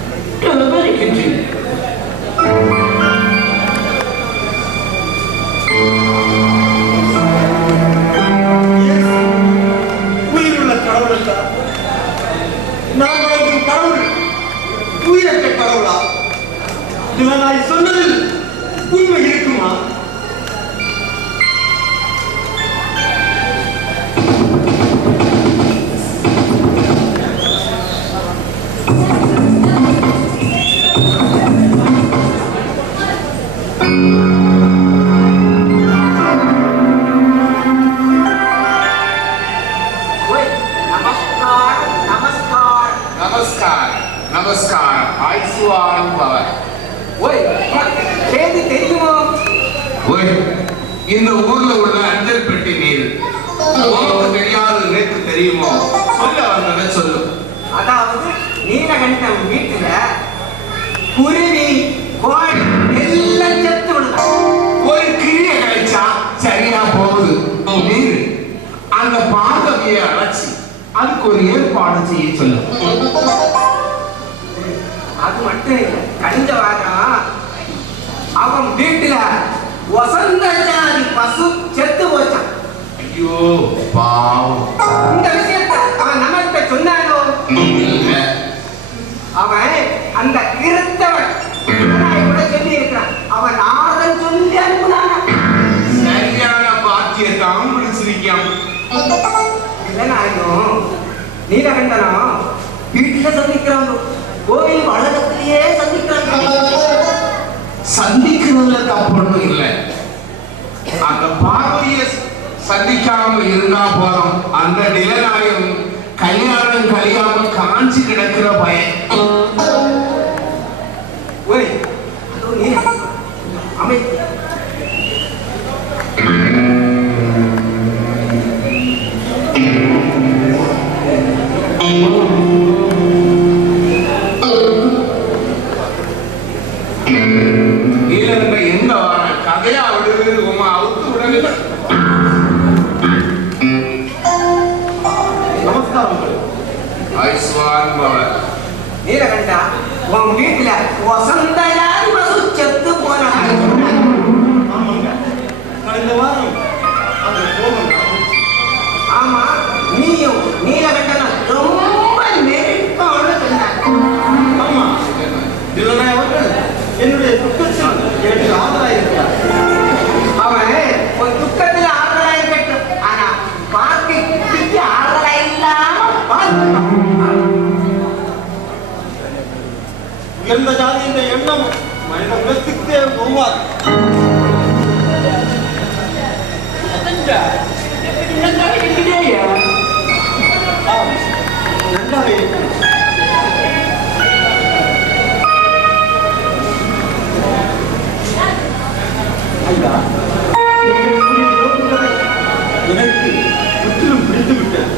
உயிருள்ள கடவுள் என்றார். நான் வழங்கும் கடவுள் உயிரற்ற கடவுளா? நான் சொன்னதில் உண்மை இருக்குமா? இந்த ஊர்ல உள்ள அஞ்சல் பெட்டி நீர் உனக்கு தெரியாது, நேற்று தெரியுமோ? சொல்ல வந்ததை சொல்லு. அதாவது நீலகண்டம் வீட்டுல குருவி கோழி எல்லாம் செத்து விடுது. ஒரு கிளிய கழிச்சா சரியா போகுது. நீர் அந்த பார்கவியை அழைச்சி அதுக்கு ஒரு ஏற்பாடு செய்ய சொல்லு. அது மட்டும் இல்லை, கழிஞ்ச வாரம் அவன் வீட்டுல வசந்த ஜாதி பசு செத்து போச்சான். ஐயோ பாவம். இந்த விஷயத்தை அவன் நம்மகிட்ட சொன்னானோ? அவன் அந்த கிறிஸ்தவன் கூட சொல்லி இருக்கிறான். அவன் ஆறுதல் சொல்லி அனுப்புனானா? சரியான பாக்கியத்தான் பிடிச்சிருக்கான். இல்லைனாயும் நீலகண்டனம் வீட்டுல சந்திக்கிறாங்க, கோவில் வளகத்திலேயே சந்திக்கிறாங்க. சந்திக்கிறதுல தப்பு இல்லை. அந்த பார்வைய சந்திக்காம இருந்தா போறோம். அந்த நிலநாயம் கல்யாணம் கழியாம காஞ்சி கிடக்கிற பயம். அமைதி. நீலகண்ட எங்க வர கதையா விடுது உமா அவுத்து விடவில்லை. நமஸ்காரம். ஐஸ்வான் பவர். நீலகண்டா, உன் வீட்டுல வசந்த ஜாதி பசு செத்து போனாங்க. ஆமாங்க, கடந்த வாரம் அந்த கோபம். ஆமா, நீயும் நீலகண்டனும் ரொம்ப நெருக்கம்னு சொன்னாங்க. ஆமா, திலனாய் அவர்கள் என்னுடைய துக்கத்தில் எனக்கு ஆதராயிருக்கிறார். அவன் ஒரு துக்கத்தில் ஆறுதலாயிருக்கட்டும், ஆனா வாழ்க்கைக்கு ஆறுதலா இல்லாம வாழ்ந்துட்டான். உயர்ந்த ஜாதி இந்த எண்ணம் மனித குலத்துக்கே ஒவ்வாது. நன்றாக இருக்கிறது. ஐயா, நீங்கள் கூறிய யோசனை எனக்கு முற்றிலும் பிடித்துவிட்டது.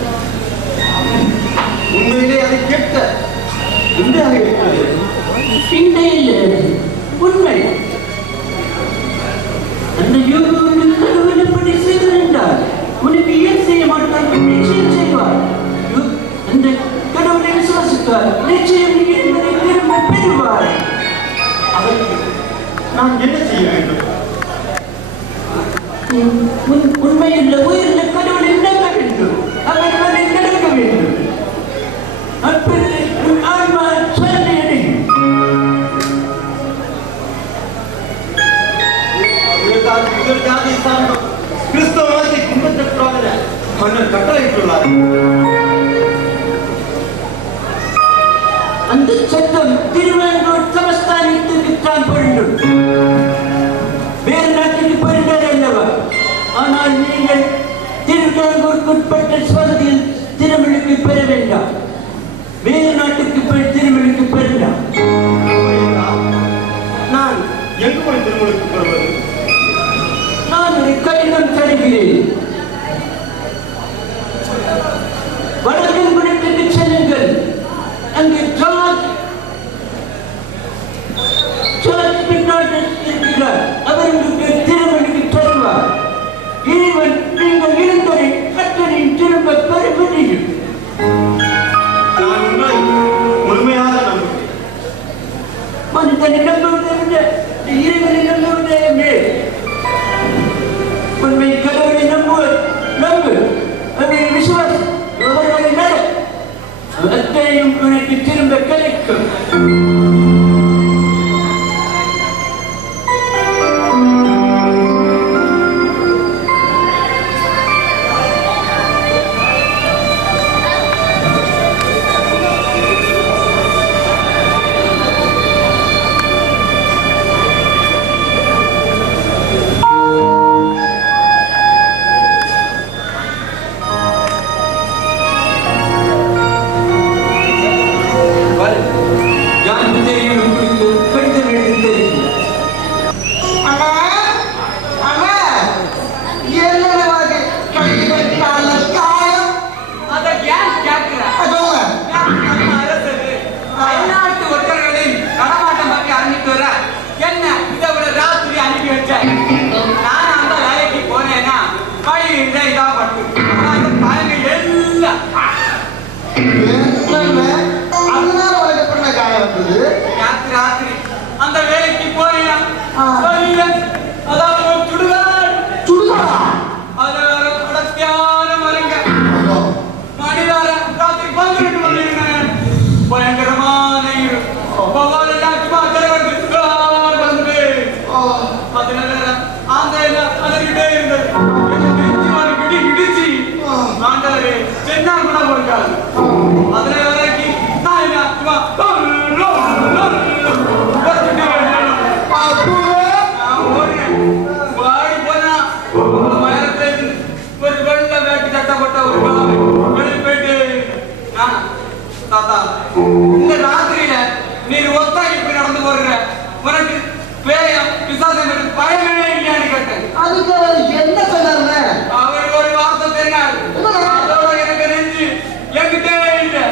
உண்மையிலே அதை கேட்க உண்மையாக இருக்கிறது. உண்மை அந்த யோகம் கடவுள் எப்படி செய்திருந்தார்? உனக்கு ஏன் செய்ய மாட்டார்? நிச்சயம் செய்வார். அந்த கடவுளை விசுவாசித்தார், நிச்சயம் என்பதை திரும்ப பெறுவார். அதற்கு நான் என்ன செய்ய வேண்டும்? உண்மையுள்ள உயிருள்ள கடவுளை நம்ப வேண்டும், அவர்களை நடக்க வேண்டும். அப்படி உன் ஆன்மா சரணடையும். முதல் ஜாதியை சார்ந்த கிறிஸ்தவ மதத்தை பின்பற்றக்கூடாது என மன்னர் கட்டளையிட்டுள்ளார். அந்த சட்டம் திருவாரூர் சமஸ்தானத்துக்கு தான் பொருந்தும். வேறு நாட்டுக்கு பொருந்தார் அல்லவா? ஆனால் நீங்கள் திருவாரூருக்குட்பட்ட பகுதியில் திருமலுக்கு பெற வேண்டாம். வேறு நாட்டுக்கு திருமலுக்கு பெறலாம். நான் எங்கு போய் திருமலுக்கு பெறுவது? நான் ஒரு கடிதம் தருகிறேன். வடக்கன் குடத்துக்கு செல்லுங்கள். அங்கு ஜார்ஜ் பின்னாடி இருக்கிறார். அவர் உங்களுக்கு திருமணிக்கு தருவார். இறைவன் நீங்கள் இருந்ததை கட்டணை திரும்ப பெற முடியும். நான் உங்களை உன்னை நம்புவதை இறைவனை நம்புவதே உண்மை கடவுளை நம்பு அதை விசுவாசி அவர்களை நட அத்தனையும் உனக்கு திரும்ப கிடைக்கும். அந்த வேலைக்கு போறியா அதாவது சுடுகாடு அது வேற அடர்த்தியான மரங்க மணிதார ராத்திரி 12 மணி பயங்கரமான சென்னா கூட போடுறாங்க அதுல வரைக்கும் ஒரு வெள்ள வேட்டி சட்டப்பட்ட ஒரு வெளியே போயிட்டு தாத்தா இந்த ராத்திரியில நீர் ஒத்தா இப்படி நடந்து போடுற உனக்கு பேயம் பிசாசம் பயமே இல்லையான்னு கேட்டேன். அதுக்கு என்ன சொன்னாருங்க? அவர் ஒரு வார்த்தை சொன்னார், அதோட எனக்கு நெஞ்சு என்கிட்டே இல்லை.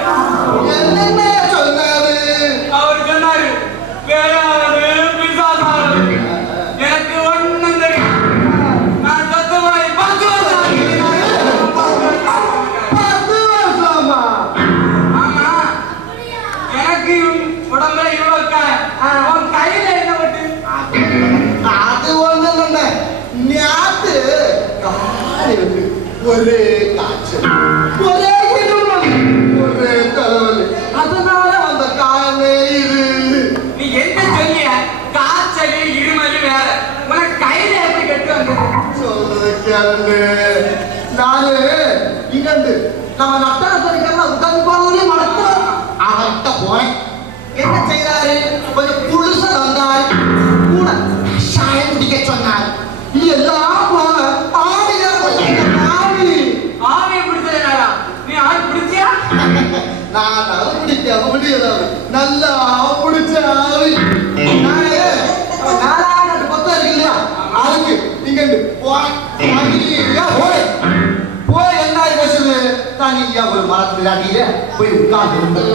என்ன சொன்னாரு? அவர் சொன்னாரு பேயாவது பிசாசாவது எனக்கு ஒண்ணும் தெரியும். நான் சத்தமாய் 10 வருஷமா? ஆமா, எனக்கு உடம்புல இவ்வளவு உன் கையில என்ன பட்டு? அது ஒண்ணு நேத்து காலையில ஒரே காய்ச்சல், ஒரே இருமல், ஒரே தலைவலி, அதனால அந்த காயமே இது. நீ என்ன சொல்லிய? காய்ச்சல் இருமல் வேற, உனக்கு கையில எப்படி கட்டு வந்தது? சொல்றது கேளு. நானு இங்கந்து நம்ம நட்டத்துல உட்காந்து போனே மனத்து அவர்கிட்ட போனேன். என்ன செய்யறாரு? கொஞ்சம் புதுசா வந்தாரு, கூட சாயம் குடிக்க சொன்னார். எல்லாம் போக ஆவியை பிடிச்சதுனாரா? நீ ஆவி பிடிச்சியா? நான் அதை பிடிக்க முடியல. நல்லா பிடிச்ச ஆவி. நாராயண பத்தம் இருக்கு இல்லையா, அதுக்கு இங்க போய் என்ன பேசுது? தனியா ஒரு மரத்துல அடியில போய் உட்கார்ந்து இருந்தது.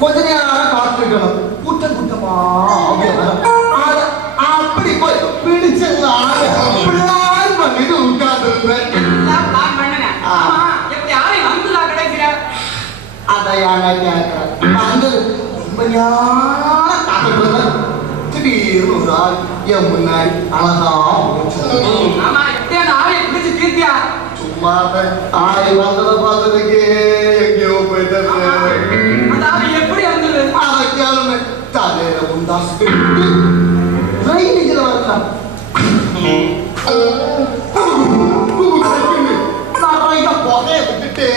கொஞ்ச நேரம் காத்திருக்கணும். கூட்டம் கூட்டமா அப்படி போய் பிடிச்சது அப்படிலாம் பண்ணிட்டு உட்கார்ந்து இருந்தேன். அதையான கேட்கிறேன். வந்து ரொம்ப ஞான காத்துட்டு திடீர்னு ஒரு ஆள் என் முன்னாடி அழகா சும்மா ஆய் வந்ததை பார்த்ததுக்கு எங்கேயோ போயிட்டு எப்படி வந்தது? அதை கேளுமே. தலையில உண்டாசு ரயிலுக்கு வரலாம். நிறைய புகைய விட்டுட்டு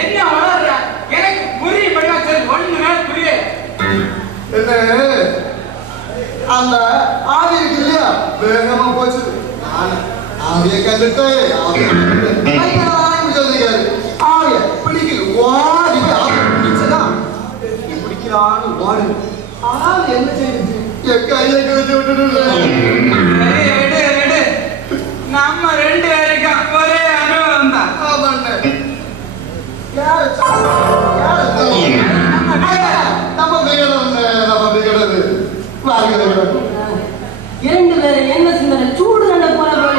என்ன வளர்ற? எனக்கு புரிய படிவாச்சல் ஒண்ணுமே புரிய. என்ன அந்த ஆவி இருக்கு இல்லையா, வேகமா போச்சு. ஆவிய கண்டுட்டு ஆவிய பிடிக்கல, ஓடி பிடிச்சதா பிடிக்கிறான்னு ஓடு. ஆவி என்ன செய்யுது? என் கையை கிழிச்சு விட்டுட்டு நம்ம 2 பேருக்கும் ஒரே அனுபவம் தான். இரண்டு பேரும் என்ன சிந்தனை? சூடு கண்ட போன போல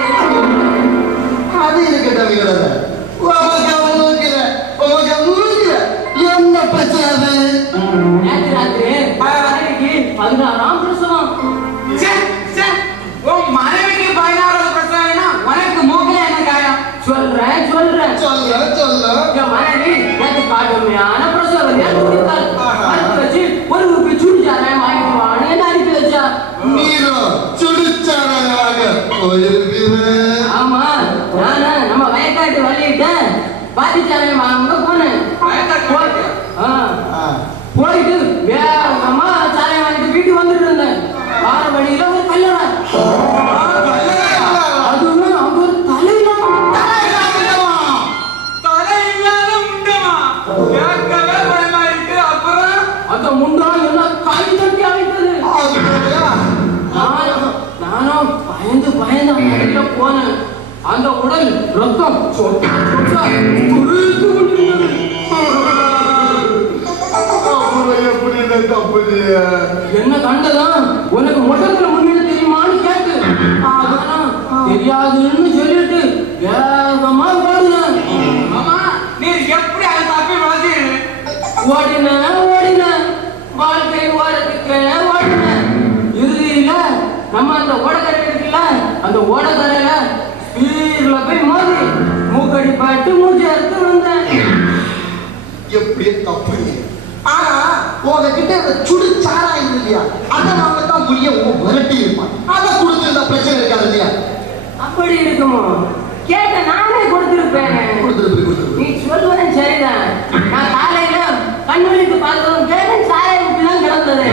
அது இருக்கட்டும். என்ன பிரச்சனை? என் மனைவி எனக்கு கடுமையான பிரசவம் துடித்தாள். அடுத்து வச்சு ஒரு உப்பு சுடிச்சாராயம் வாங்கிட்டு வான்னு என்ன அனுப்பி வச்சா. ஆமா, நானு நம்ம வயக்காட்டு வழியிட்டேன் பாத்திச்சாராயம் வாங்க போனேன். போயிட்டு வேகமா சாராயம் வாங்கிட்டு வீட்டுக்கு வந்துட்டு இருந்தேன். வார வழியில ஒரு கல்யாணம். அதுவும் அவங்க ஒரு அந்த முண்டா எல்லாம் கை தட்டி அழைத்தது. நானும் பயந்து அவங்க போனேன். அந்த உடல் ரத்தம் துருத்து கொண்டிருந்தது. என்ன கண்டதான் உனக்கு மொட்டத்துல முன்னிட்டு தெரியுமான்னு கேட்டு தெரியாதுன்னு சொல்லிட்டு வேகமா ஓடுனேன். நீர் எப்படி அதை தப்பி வளர்த்தீங்க? ஓடினேன் வாழ்க்கை ஓடத்துக்கு ஓடினேன். இறுதியில நம்ம அந்த ஓடக்கரை இருக்குல்ல, அந்த ஓடக்கரையில ஸ்பீட்ல போய் மோதி மூக்கடி பாட்டு மூச்சு எடுத்து வந்தேன். எப்படியே தப்பு. ஆனா உங்ககிட்ட சுடு சாராயம் இல்லையா, அதை வாங்கத்தான் முடிய விரட்டி இருப்பான். அதை கொடுத்து பிரச்சனை இருக்காது இல்லையா? அப்படி இருக்குமோ? கேட்ட நானே கொடுத்திருப்பேன். நீ சொல்வதே சரிதான். நான் காலையில கண்வெளிக்கு பார்த்ததும் கேட்டேன் சாராயம் இப்படிதான் கிடந்தது.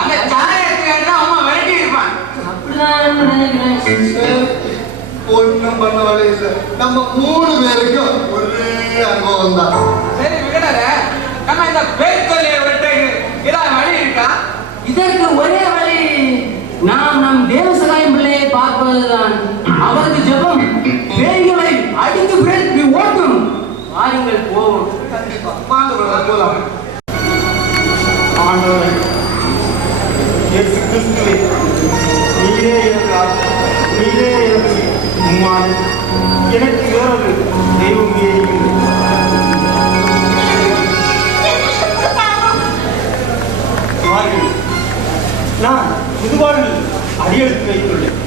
அந்த சாராயத்துக்கு அம்மா விரட்டி இருப்பான். அப்படிதான் நினைக்கிறேன். ஒண்ணும் பண்ண வேலை இல்லை. நம்ம 3 பேருக்கும் ஒரே அனுபவம் தான். சரி விகடர, நம்ம இந்த பேர்கொல்லியை விரட்டுக்கு ஏதாவது வழி இருக்கா? இதற்கு ஒரே வழி நாம் நம் தேவசகாயம் பிள்ளையை பார்ப்பதுதான். அவருக்கு ஜெபம் பேய்களை அடித்து பிரேத்தி ஓட்டும். வாருங்கள் போவோம். கண்டிப்பா வாங்க போலாம். ஆண்டவரே இயேசு கிறிஸ்துவே, நீரே எனக்கு நீரே எனக்கு உம்மான். எனக்கு வேறொரு தெய்வமே இல்லை. நான் புதுவாழ்வில் அடியெடுத்து வைத்துள்ளேன்.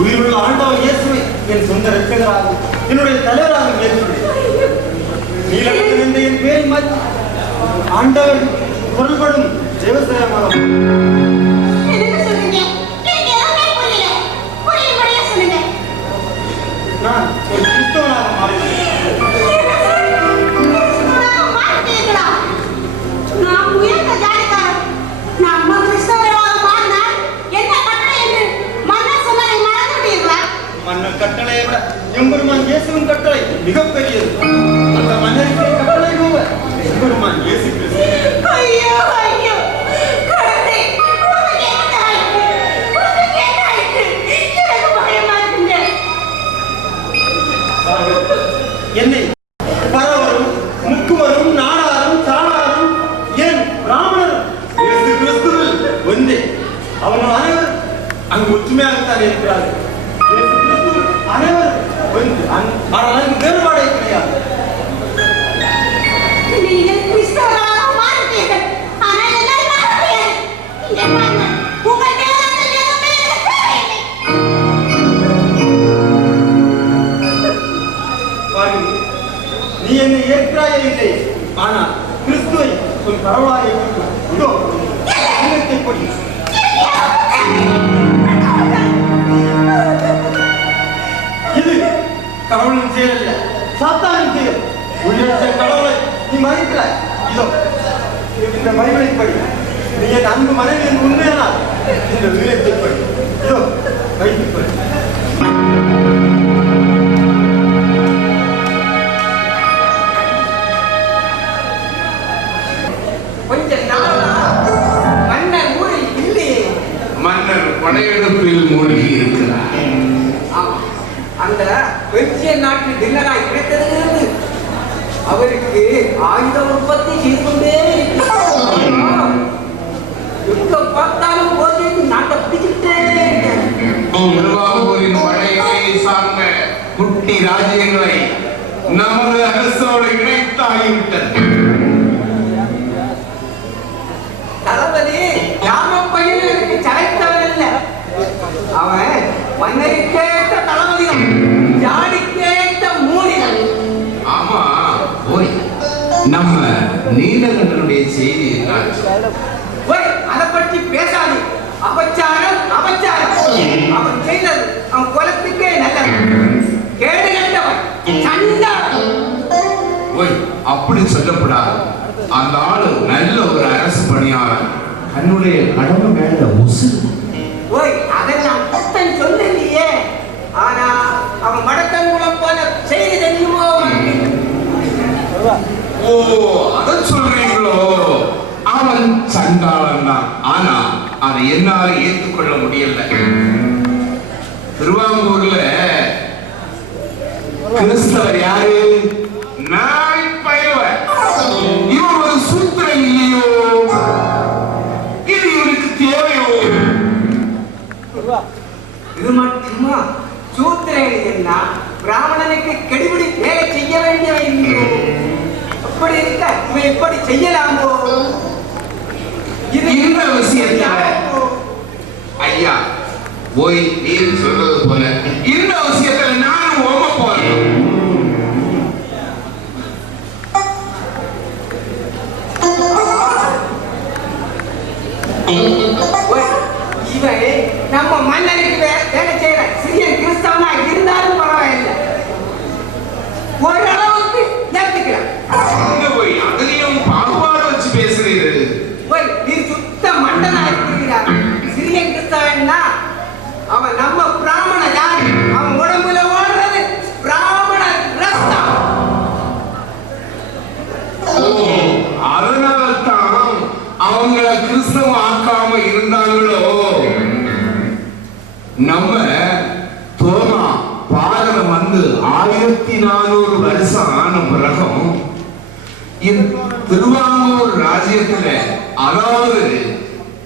உயிருள்ள ஆண்டவர் இயேசுவை என் சொந்த ரட்சகராக என்னுடைய தலைவராக ஏற்றுள்ளேன். நீலகத்தில் என்ற என் பேரை மாற்றி ஆண்டவர் பொருள்படும் தேவசேயமாக நான் ஒரு கிறிஸ்தவனாக மாறினேன். மன்னர் கட்டளையை விட எம்பெருமான் இயேசுவின் கட்டளை மிகப்பெரியது. அந்த மன்னருக்கு கட்டளை போவ எம்பெருமான் இயேசு கிறிஸ்து. என்னை பரவரும் முக்குவரும் நாடாரும் சாணாரும் ஏன் பிராமணரும் இயேசு கிறிஸ்துவில் ஒன்றே. அவர்கள் அனைவரும் அங்கு ஒற்றுமையாகத்தான் இருக்கிறார்கள். இயேசு கிறிஸ்துவில் அனைவரும் ஒன்று. ஆனால் அங்கு வேறுபாடே கிடையாது. நீ என்னை ஏற்றாயே இல்லை, ஆனால் கிறிஸ்துவை உன் கடவுளாக ஏற்றுக்கொள். இதோ உள்ளத்தை கொடி. இது கடவுளின் செயல் அல்ல, சாத்தானின் செயல். உள்ளிட்ட கடவுளை நீ மதிக்கிறாய். இதோ இந்த பைபிளை படி. நீ என் அன்பு மனைவியின் உண்மையானால் இந்த வீரத்தை படி. இதோ வைத்துக் கொள். மன்னர் படையெடுப்பில் மூழ்கி இருக்கிறார். அந்த பெர்சியன் நாட்டு டின்னராய் கிடைத்ததிலிருந்து அவருக்கு ஆயுத உற்பத்தி செய்து கொண்டே பார்த்தாலும் போது நாட்டை பிடிச்சுட்டே திருவாரூரின் படையை சார்ந்த குட்டி ராஜ்யங்களை நமது அரசோடு இணைத்தாகிவிட்டது. தளபதி ராம பையனுக்கு சளைத்தவன் இல்ல, அவன் மன்னருக்கேற்ற தளபதியும் ஜாடிக்கேற்ற மூலிகள். செய்தி என்னாச்சு? ஓய், அதை பற்றி பேசாது. அபச்சாரம் அபச்சாரம். அவன் செய்தது அவன் குலத்துக்கே நல்லது. கேடு கண்டவன் சண்டாளன். ஓய், அப்படி சொல்லப்படாது. அந்த ஆளு நல்ல ஒரு அரசு பணியாளர். தன்னுடைய கடமை மேல உசுறு. ஓய், அதை நான் புத்தன் சொல்லலையே. ஆனா அவன் மடத்தங்குளம் போல செய்தி தெரியுமோ அவனுக்கு? ஓ, அத சொல்றீங்களோ? அவன் சண்டாளன் தான். ஆனா அதை என்னால ஏற்றுக்கொள்ள முடியல. திருவாங்கூர்ல கிறிஸ்தவர் யாரு? நாய் பயவர். இவன் ஒரு சூத்திரன் இல்லையோ? இது இவனுக்கு தேவையோ? இது மட்டுமா? சூத்திரன் என்ன பிராமணனுக்கு கெடுபிடி வேலை செய்ய வேண்டியவை இல்லையோ? அப்படி இருக்க இவன் எப்படி செய்யலாமோ? இது இந்த விஷயத்துல ஐயா போய் நீர் சொல்றது போல இந்த விஷயத்துல நானும் ஓம போறேன். இவன் நம்ம மன்னனுக்கு வேலை செய்யற சிறிய கிறிஸ்தவனா இருந்தாலும் பரவாயில்லை, ஓரளவுக்கு ஏத்துக்கிறான். போய் அதுலயும் பாகுபாடு வச்சு பேசுறீர்கள். நீ சுத்த மண்டனா இருக்கிறார். சிறிய கிறிஸ்தவன்னா அவன் நம்ம பிராமண ஜாதி. அவன் உடம்புல ஓடுறது பிராமண ரத்தம். அதனால்தான் அவங்கள கிறிஸ்தவ ஆக்காம இருந்தாங்களோ. நம்ம தோமா பாரதம் வந்து 1400 வருஷம் ஆன பிறகும் திருவாங்கூர் ராஜ்யத்துல, அதாவது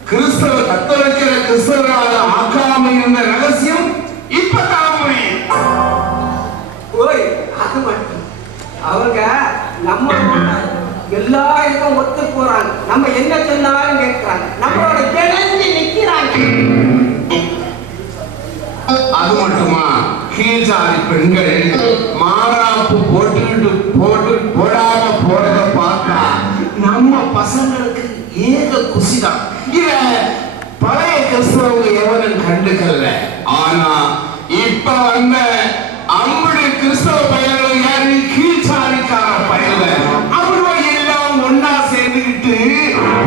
கிறிஸ்தவ கத்தோலிக்கிற கிறிஸ்தவராக ஆக்காம இருந்த ரகசியம் இப்பதான் புரியும். ஓய், அது மட்டும் அவங்க நம்ம எல்லா இதுக்கும் ஒத்து போறாங்க. நம்ம என்ன சொன்னாலும் கேட்கிறாங்க. நம்மளோட கிணஞ்சு நிக்கிறாங்க. அது மட்டுமா? கீழ்சாதி பெண்கள் மாறாப்பு போடாம போறத பார்த்தா நம்ம பசங்களுக்கு ஏக குசிதான். இத பழைய கிறிஸ்தவங்க எவனும் கண்டுக்கல. ஆனா இப்ப வந்த அம்புடைய கிறிஸ்தவ பயன்கள் யாரு? கீழ்சாதிக்கார பயன்கள். அவருவ எல்லாம் ஒன்னா சேர்ந்துக்கிட்டு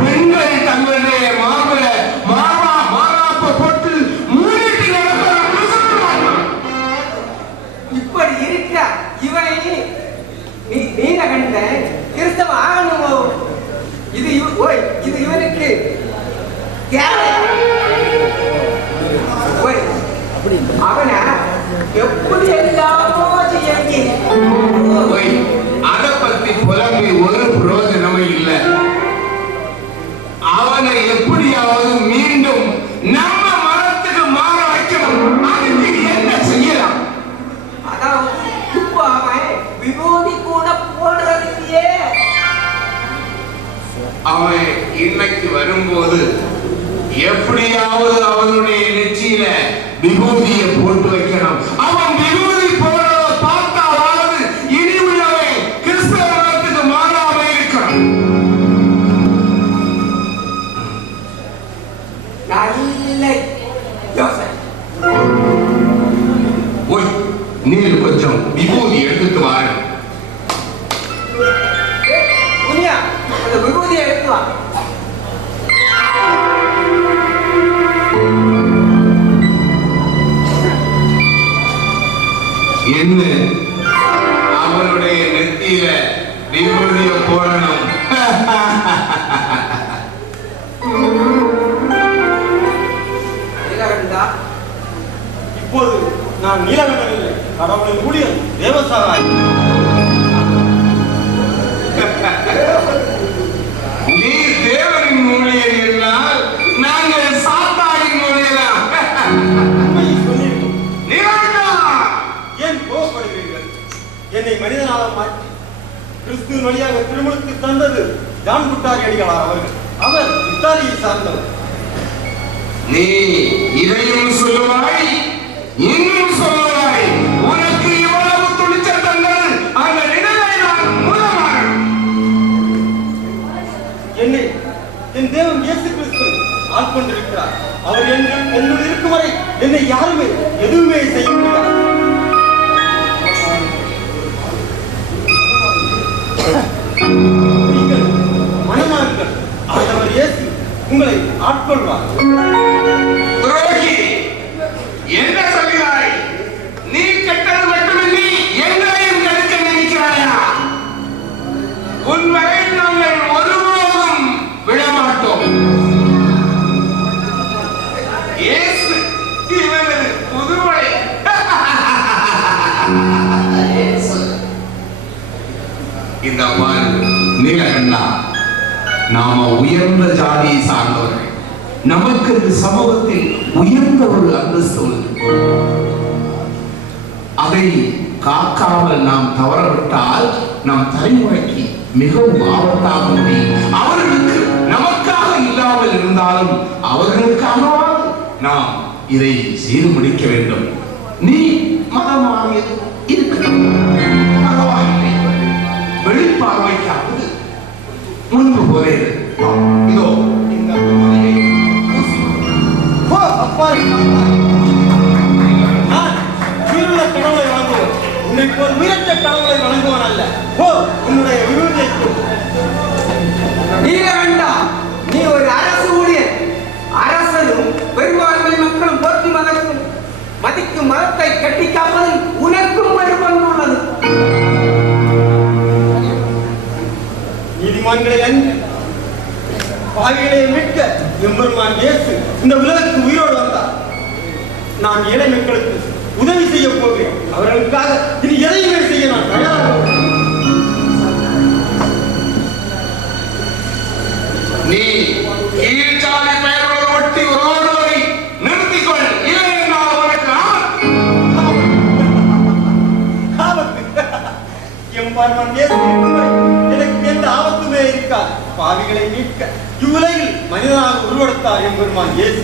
பெண்கள் தங்களுடைய மாறாப்ப போட்டு மூடிட்டு நடக்கிறாங்க. இப்படி இருக்க இவன் நீலகண்ட கிறிஸ்தவ ஆகணுமோ? இது இவனுக்கு அவனை எப்படி எல்லாமோ செய்ய. அதை பத்தி புலம்பி ஒரு பிரயோஜனமும் இல்லை. அவனை எப்படியாவது மீண்டும் நம்ம மரத்துக்கு மாற வைக்கணும். அதுக்கு என்ன செய்யலாம்? அதாவது இப்ப அவன் விரோதி கூட போடுறதுலையே. அவன் இன்னைக்கு வரும்போது எப்படியாவது அவனுடைய நெற்றியில விபூதியை போட்டு வைக்கணும். அவன் விபூதி போடுறத பார்த்தாவது இனி உள்ளவன் கிறிஸ்தவ மதத்துக்கு மாறாம இருக்கணும். நல்ல யோசனை. ஓய், நீர் கொஞ்சம் விபூதி எடுத்துட்டு வாரு. அந்த விபூதியை எடுத்து வா. என்ன அவனுடைய நெத்தியில விபூதிய போடணும். இப்போது நான் நீலகண்டன் இல்லை, கடவுளின் ஊழியன் தேவசாராய். நீ தேவனின் ஊழியர் என்றால் நாங்கள் சாத்தானின் ஊழியரா? ஏன் கோபப்படுகிறீர்கள்? என்னை மனிதனாக மாற்றி கிறிஸ்துவின் வழியாக திருமணத்துக்கு தந்தது ஜான் குட்டாரி அடிகளார் அவர்கள். அவர் இத்தாலியை சார்ந்தவர். நீ இதையும் சொல்லுவாய், இன்னும் சொல்லுவாய். உனக்கு இவ்வளவு துணிச்சல் தந்தது அந்த நிலையை நான் மூலமாக. என்னை எதுவுமே செய்ய முடியாது. நீங்கள் மனமாறுங்கள். ஆண்டவர் இயேசு உங்களை ஆட்கொள்வார். துரோகி, என்ன சொல்கிறாய்? நீ கெட்டது மட்டுமின்றி எங்களையும் கெடுக்க நினைக்கிறாயா? உன் வரை நாங்கள் ஒருபோதும் விடமாட்டோம். இயேசு இவனது புதுமை. இந்த மாதிரி நீலகண்டா, நாம உயர்ந்த ஜாதியை சார்ந்தவர்கள். நமக்கு இந்த சமூகத்தில் உயர்ந்த ஒரு அந்தஸ்து உள்ளது. அதை காக்காமல் நாம் தவறவிட்டால் நம் தலைமுறைக்கு மிகவும் ஆபத்தாக முடியும். அவர்களுக்கு நமக்காக இல்லாமல் இருந்தாலும் அவர்களுக்காகவாவது நாம் இதை செய்து முடிக்க வேண்டும். நீ மதமாகியது இருக்கட்டும், பரவாயில்லை. வெளிப்பார்வைக்காவது முன்பு போலே இதோ இந்த போதையை பூசி. போ, அப்பாவி, அப்பாவி. நான் உயிருள்ள கடவுளை வணங்குவோம். உன்னை போல் உயர்ந்த கடவுளை வணங்குவான் அல்ல. போ, உன்னுடைய விருதை நீலகண்டா, நீ ஒரு அரசு ஊழியர். அரசனும் பெரும்பான்மை மக்களும் போற்றி மதக்கும் மதிக்கும் மதத்தை கட்டி காப்பதில் உனக்கும் ஒரு பங்கு உள்ளது. நீதிமான்களை அன்பு பாவிகளை மீட்க எம்பெருமான் இயேசு இந்த உலகத்துக்கு உயிரோடு வந்தார். நான் ஏழை மக்களுக்கு உதவி செய்ய போகிறேன். அவர்களுக்காக இனி எதையுமே செய்ய நான் தயாராக உள்ளேன். நீ கீழ்ச்சாதி பெயரோடு ஒட்டி ஓடுவதை நிறுத்திக்கொள். இல்லை என்றால் உனக்கு ஆபத்து. எம்பெருமான் இயேசு இருக்கும் வரை எனக்கு எந்த ஆபத்துமே இருக்காது. பாவிகளை மீட்க இவ்வுலகில் மனிதனாக உருவெடுத்தார் எம்பெருமான் இயேசு.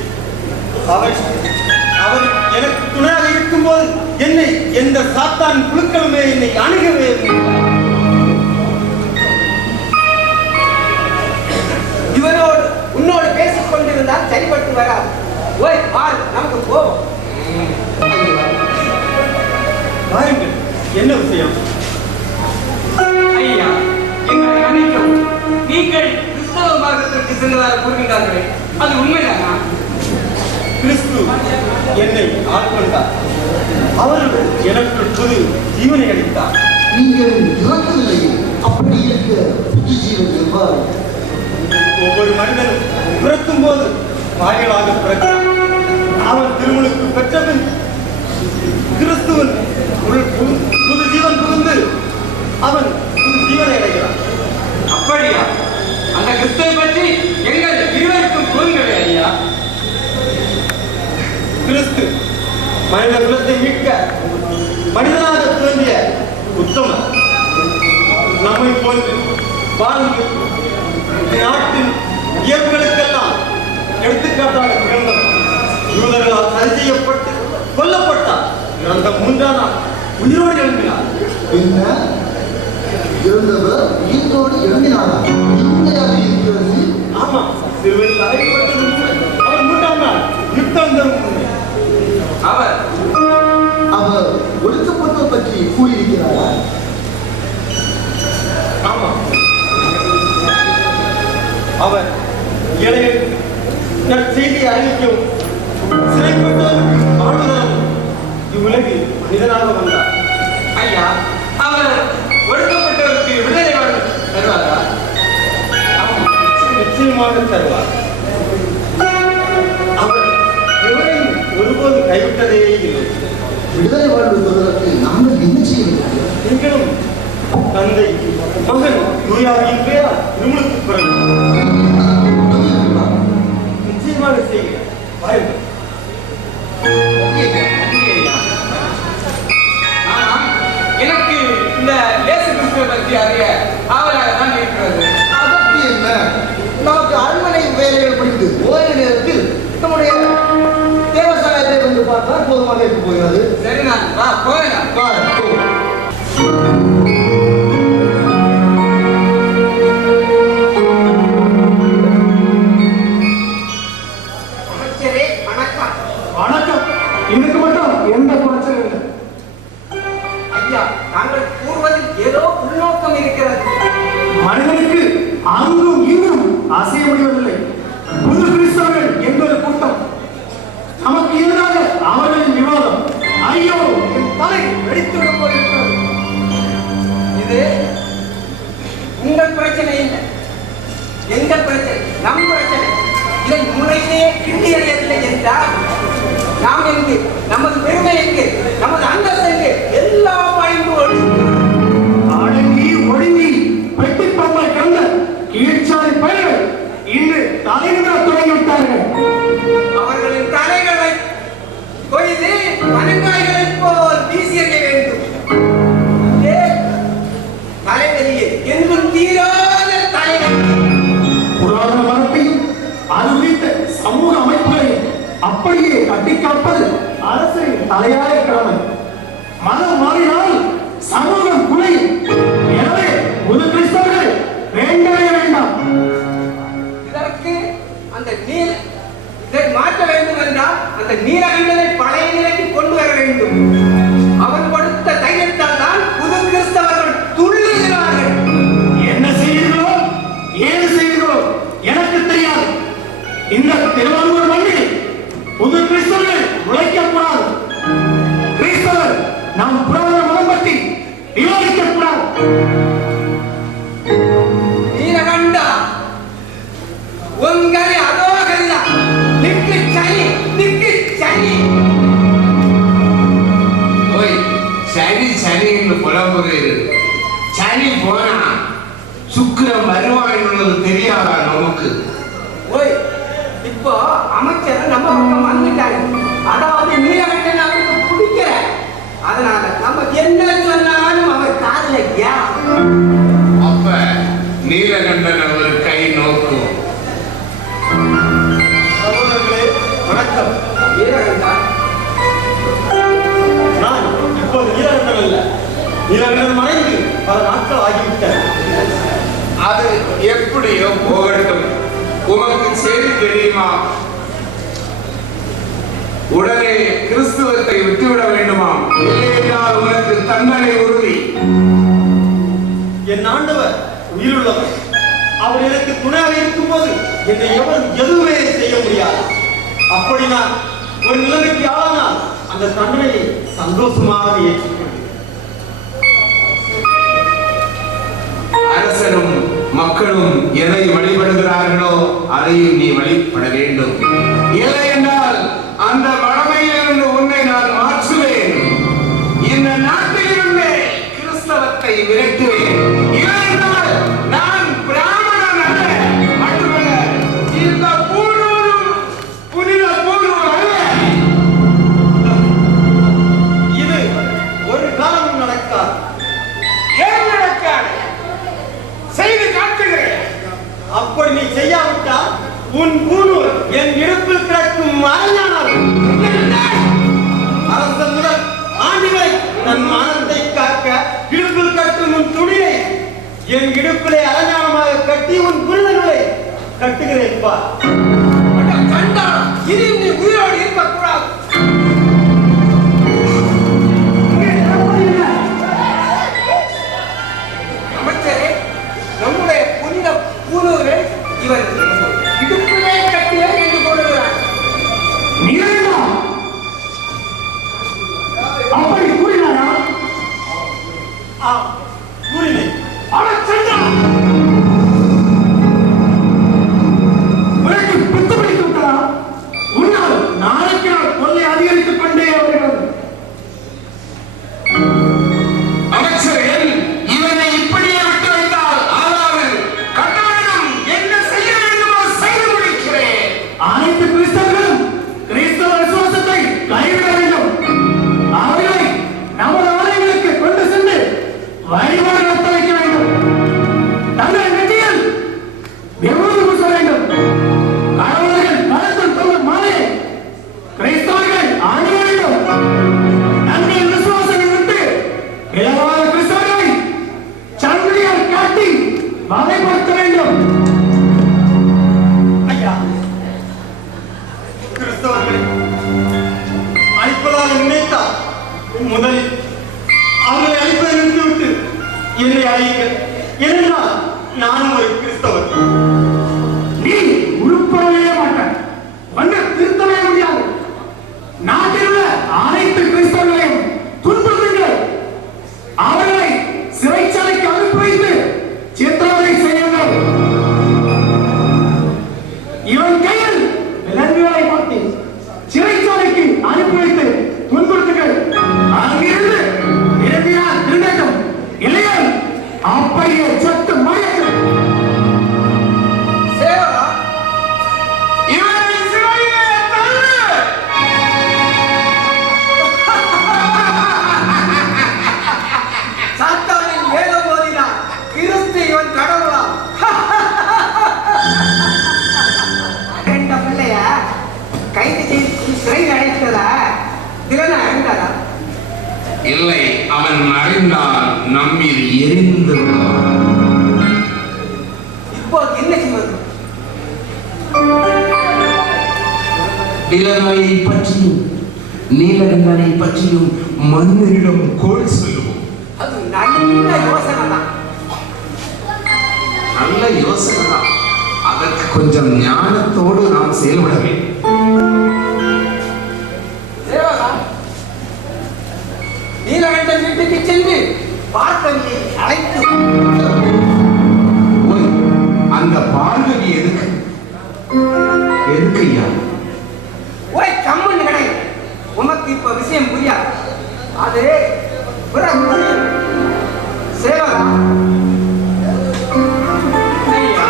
அவர் எனக்கு துணையாக இருக்கும்போது என்னை எந்த சாத்தான் குழுக்களுமே என்னை அணுகவே முடியாது. இவனோடு உன்னோடு பேசிக் கொண்டிருந்தால் சரிபட்டு வராது. ஓய் பாரு, நமக்கு போவோம். பாருங்கள், என்ன விஷயம்? ஐயா, எங்களை மன்னிக்கவும். நீங்கள் கிறிஸ்தவ மார்க்கத்திற்கு சென்றதாக கூறுகின்றார்களே, அது உண்மைதானா? கிறிஸ்து என்னை ஆட்கொண்டார். அவர் எனக்கு புது ஜீவனை அளித்தார். நீங்கள் இறக்கவில்லையே, அப்படி இருக்க புது ஜீவன் எவ்வாறு? ஒவ்வொரு மனிதனும் பிறக்கும் போது பாவிகளாக பிறக்கிறான். அவன் திருமணுக்கு பெற்றபின் கிறிஸ்துவன் புது ஜீவன் புகுந்து அவன் புது ஜீவனை அடைகிறான். அப்படியா? அந்த கிறிஸ்துவை பற்றி எங்கள் இருவருக்கும் கூறுங்களே ஐயா. கிறிஸ்து மனித குலத்தை மீட்க மனிதனாக தோன்றிய உத்தமர். நம்மை போன்று வாழ்ந்து நாட்டின் இயல்புகளுக்கெல்லாம் எடுத்துக்காட்டாக திகழ்ந்தவர். யூதர்களால் சரி செய்யப்பட்டு கொல்லப்பட்டார். இறந்த 3ஆம் நாள் உயிரோடு எழுப்பினார். என்ன? இறந்தவர் உயிரோடு எழுப்பினாரா? உண்மையாக இருக்கிறது? ஆமா, சிறுவனில் அறையப்பட்டது உண்மை. அவர் 3ஆம் நாள் யுத்தம் உண்மை. அவர் ஒடுக்கப்பட்டோர் பற்றி கூறியிருக்கிறாரா? ஆமா, அவர் ஏழைகளுக்கு நற்செய்தியை அறிவிக்கவும் சிறைப்பட்டோருக்கு ஆளுநரும் இவ்வுலகில் மனிதனாக வந்தார். ஐயா, அவர் ஒடுக்கப்பட்டவருக்கு விடுதலை தருவாரா? நிச்சயமாக தருவார். அவர் எவரையும் ஒருபோது கைவிட்டதே இல்லை. விடுதலை வாழ்வு பெறுவதற்கு நாங்கள் என்ன செய்ய வேண்டும்? நீங்களும் தந்தை மகன் தூயாவின் பெயரால் திருமணத்துக்கு பிறகு நிச்சயமாக செய்கிறேன். வாருங்கள். எனக்கு இந்த இயேசு கிறிஸ்துவை பற்றி அறிய ஆவலாக தான் இருக்கிறது. அதற்கு என்ன? நமக்கு அரண்மனை வேலைகள் படித்து ஓய்வு நேரத்தில் நம்முடைய தேவசாயத்தை வந்து பார்த்தால் போதுமாக இருக்க போகிறது. சரி, நான் வா போகிறேன். வா, போ. அமைச்சரே வணக்கம். வணக்கம். இன்னைக்கு மட்டும் தாங்கள் கூறுவதில் ஏதோ உள்நோக்கம் இருக்கிறது. மனிதனுக்கு அங்கும் இங்கும் அசைய முடிவதில்லை. புது கிறிஸ்தவர்கள் என்பது கூட்டம். நமக்கு எதிராக அவர்களின் விவாதம். ஐயோ, என் தலை வெடித்துவிடும் போல் இருக்கிறது. இது உங்கள் பிரச்சனை இல்லை, எங்கள் பிரச்சனை, நம் பிரச்சனை. இதை முறையிலே கிண்டி எறியவில்லை என்றால் நாம் எங்கு, நமது பெருமை எங்கு, நமது அந்தஸ்து எங்கு, எல்லாம் அழிந்து அடங்கி ஒடுங்கி பெட்டி பம்பை கண்ட கீழ்ச்சாலை பயிர்கள் இன்று தலைநிமிர தொடங்கிவிட்டார்கள். அவர்களின் தலைகளை கொய்து பனங்காய்களை போல் வீசி எறிய வேண்டும். தலைவலியே என்றும் தீராத தலைவலி. புராதன மரத்தையும் அது குறித்த சமூக அமைப்புகளையும் அப்படியே கட்டி காப்பது அரசின் தலையாய கடமை. மதம் மாறினால் சமூகம் குறையும். எனவே புது கிறிஸ்தவர்கள் வேண்டவே வேண்டாம். இதற்கு அந்த இதை மாற்ற வேண்டும் என்றால் அந்த நீலகண்டனை பழைய நிலைக்கு கொண்டு வர வேண்டும். அவன் கொடுத்த தைரியத்தால் தான் புது கிறிஸ்தவர்கள் துள்ளுகிறார்கள். என்ன செய்கிறீர்களோ ஏது செய்கிறீர்களோ எனக்கு தெரியாது. இந்த திருவாரூர் மண்ணில் புது கிறிஸ்தவர்கள் உழைக்கக்கூடாது. கிறிஸ்தவர் நம் புராண மதம் பற்றி விவாதிக்கக்கூடாது. நீலகண்டா உங்களை அதோ கல்லா நிற்கு சனி, நிற்கு சனி. ஓய், சனி சனின்னு புலம்புகிறீர்கள். சனி போனா சுக்கிரம் வருவான் என்பது தெரியாதா நமக்கு? ஓய், இப்போ அமைச்சர் நம்ம பக்கம் வந்துட்டாங்க. அதாவது நீலகண்டன் அவருக்கு பிடிக்கல. அதனால நம்ம என்ன சொன்னாலும் அவர் காதுல யா. அப்ப நீலகண்டன் அவர் கை நோக்கும். சகோதரர்களே வணக்கம். நீலகண்டா, நான் இப்போது நீலகண்டன் அல்ல. நீலகண்டன் மறைந்து பல நாட்கள் ஆகிவிட்டன. அது எப்படியோ போகட்டும். உமக்கு செய்தி தெரியுமா? உடனே கிறிஸ்துவத்தை விட்டுவிட வேண்டுமாம். இல்லையென்றால் உனக்கு தண்டனை உறுதி. என் ஆண்டவர் உயிருள்ளவர். அவர் எனக்கு துணையாக இருக்கும்போது என்னை எவரும் எதுவுமே செய்ய முடியாது. அப்படி நான் ஒரு நிலைமைக்கு ஆளானால் அந்த தண்டனையை சந்தோஷமாக ஏற்றுக்கொள்கிறேன். அரசனும் மக்களும் எதை வழிபடுகிறார்களோ அதையும் நீ வழிபட வேண்டும். இல்லை என்றால் அந்த மடமையிலிருந்து உன்னை நான் மாற்றுவேன். இந்த நாட்டிலிருந்து கிறிஸ்தவத்தை விரட்டுவேன். இல்லை என்றால் நான் பிராமணன் அல்ல, மட்டுமல்ல இந்த பூணூரும் புனித பூணூர் அல்ல. இது ஒரு காலம் நடக்காது. ஏன் நடக்காது? செய்து காட்டுகிறேன். அப்படி நீ செய்யாவிட்டால் உன் பூணூர் என் இடுப்பில் கிடக்கும் அரஞானால் அரசன் முதல் ஆண்டு வரை தன் மானத்தை காக்க இடுப்பில் கட்டும் உன் துணியை என் இடுப்பிலே அரஞானமாக கட்டி உன் புனிதங்களை கட்டுகிறேன் பார். கண்டா இது நீ உயிரோடு இருக்கக்கூடாது. அமைச்சரே, நம்முடைய புனித பூணூரை இவர் இடுப்பிலே கட்டியே என்று கூறுகிறார். நீரேனா? அப்படி கூறினாயா? கூறினேன். ஆனால் சென்றா உனக்கு பித்து பிடித்து விட்டதா? உன்னால் நாளைக்கு நாள் கொள்ளை அதிகரித்துக் கொண்டே வருகிறது. அமைச்சர்கள் இவனை இப்படியே விட்டு வைத்தால் ஆளாது. கட்டாயம் என்ன செய்ய வேண்டுமோ செய்து முடிக்கிறேன். அனைத்து கிறிஸ்தவர்களும் கிறிஸ்தவ விசுவாசத்தை கைவிட வேண்டும். அவர்களை நமது ஆலயங்களுக்கு கொண்டு சென்று வழிபாடு நடத்த வைக்க வேண்டும். என்னை அழையுங்கள். ஏனென்றால் நானும் ஒரு கிறிஸ்தவர். நீ உருப்படவே மாட்டான், வந்து திருத்தவே முடியாது. நாட்டில் உள்ள அனைத்து கிறிஸ்தவர்களையும் துன்புறுத்துங்கள், அவர்களை சிறைச்சாலைக்கு அனுப்பி வைத்து சித்திரவதை செய்யுங்கள். இவன் கையில் விலங்குகளை மாட்டி சிறைச்சாலைக்கு அனுப்பி வைத்து துன்புறுத்துங்கள். அங்கிருந்து இறுதியாக திருடட்டும், இல்லையா அப்படியே சத்து மறையட்டும். சேவகா, இவனை சிறையிலே தள்ளு. சாத்தானின் வேதம் ஓதினான், கிறிஸ்து இவன் கடவுளா? ரெண்ட பிள்ளைய கைது செய்து சிறையில் அடைத்ததா திறனை அறிந்தாரா? இல்லை, அவன் அறிந்தால் நம்மீது எரிந்து விடுவான். இப்போ என்ன செய்வது? இளமையை பற்றியும் நீலகண்டனை பற்றியும் மன்னரிடம் கோல் சொல்லுவோம். அது நல்ல யோசனை தான். நல்ல யோசனை தான். அதற்கு கொஞ்சம் ஞானத்தோடு நாம் செயல்பட வேண்டும். சேவகா, நீலகண்டன் வீட்டுக்கு சென்று பார்க்கவியை அழைத்து ஓய், அந்த பார்வதி எதுக்கு எதுக்கையா? ஓய் கம்மன் கடை, உமக்கு இப்ப விஷயம் புரியாது. அது பிறகு புரியும். சேவகா, ஐயா,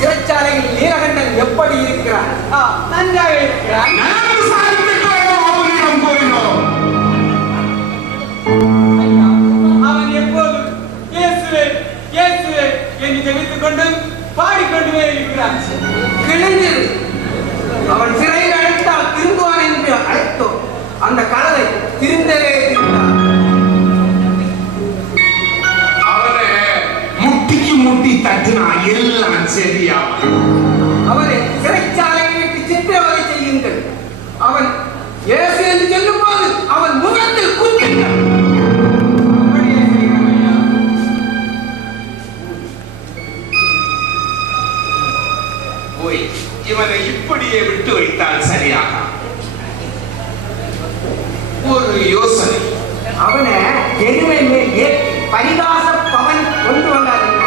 சிறைச்சாலையில் நீலகண்டன் எப்படி இருக்கிறான்? நன்றாக இருக்கிறான். நான் விசாரித்துக் கொள்வோம், அவனிடம் கூறினோம். ஐயா, அவன் எப்போது இயேசுவே இயேசுவே என்று ஜெபித்துக் கொண்டு பாடிக்கொண்டுமே இருக்கிறான். கிழிந்தது. அவன் சிறையில் அழைத்தால் திரும்புவான் என்று அழைத்தோம். அந்த கழுதை திருந்தவே இருந்தான். அவனை முட்டிக்கு முட்டி தட்டினா எல்லாம் சரியாகும். அவனை சிறைச்சாலையை விட்டு சித்திரவதை செய்யுங்கள். அவன் இயேசு என்று சொல்லும் போது அவன் முகத்தில் குத்துங்கள். அப்படியே செய்கிறோம் ஐயா. போய் இவனை இப்படியே விட்டு வைத்தால் சரியாக. ஒரு யோசனை. அவனை எருமை மேல் ஏற்றி பரிகாச பவன் கொண்டு வந்தார்கள்.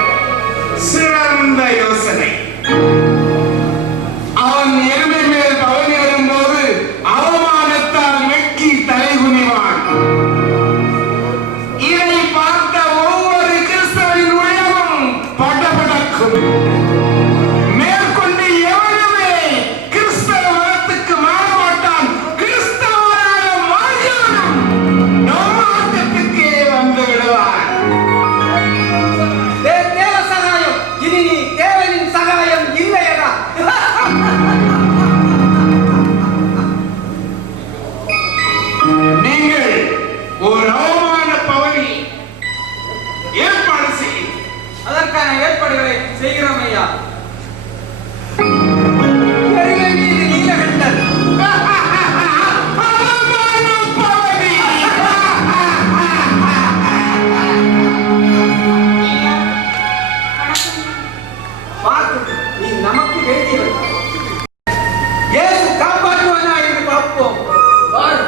சிறந்த யோசனை. அவன் எருமை மேல் பவனி வரும்போது அவமானத்தால் வெட்கி தலை குனிவான். இதை பார்த்த ஒவ்வொரு கிறிஸ்தவனின் உள்ளமும் படபடக்கும். மேற்கொண்டு எவனுமே கிறிஸ்தவ மதத்துக்கு மாறமாட்டான். கிறிஸ்தவனாக மாறியவனும் நம் மார்க்கத்துக்கே வந்து விடுவான். தேவ சகாயம், இனி நீ தேவனின் சகாயம் இல்லையடா. நீங்கள் ஒரு அவமான பவனி ஏற்பாடு செய்யும். அதற்கான ஏற்பாடுகளை செய்கிறோம் ஐயா. எருமை மீது நீலகண்டன் அவமான பவனி. பார்த்து நீ நமக்கு வேண்டியவன். இயேசு காப்பாற்றுவானா என்று பார்ப்போம். பார்.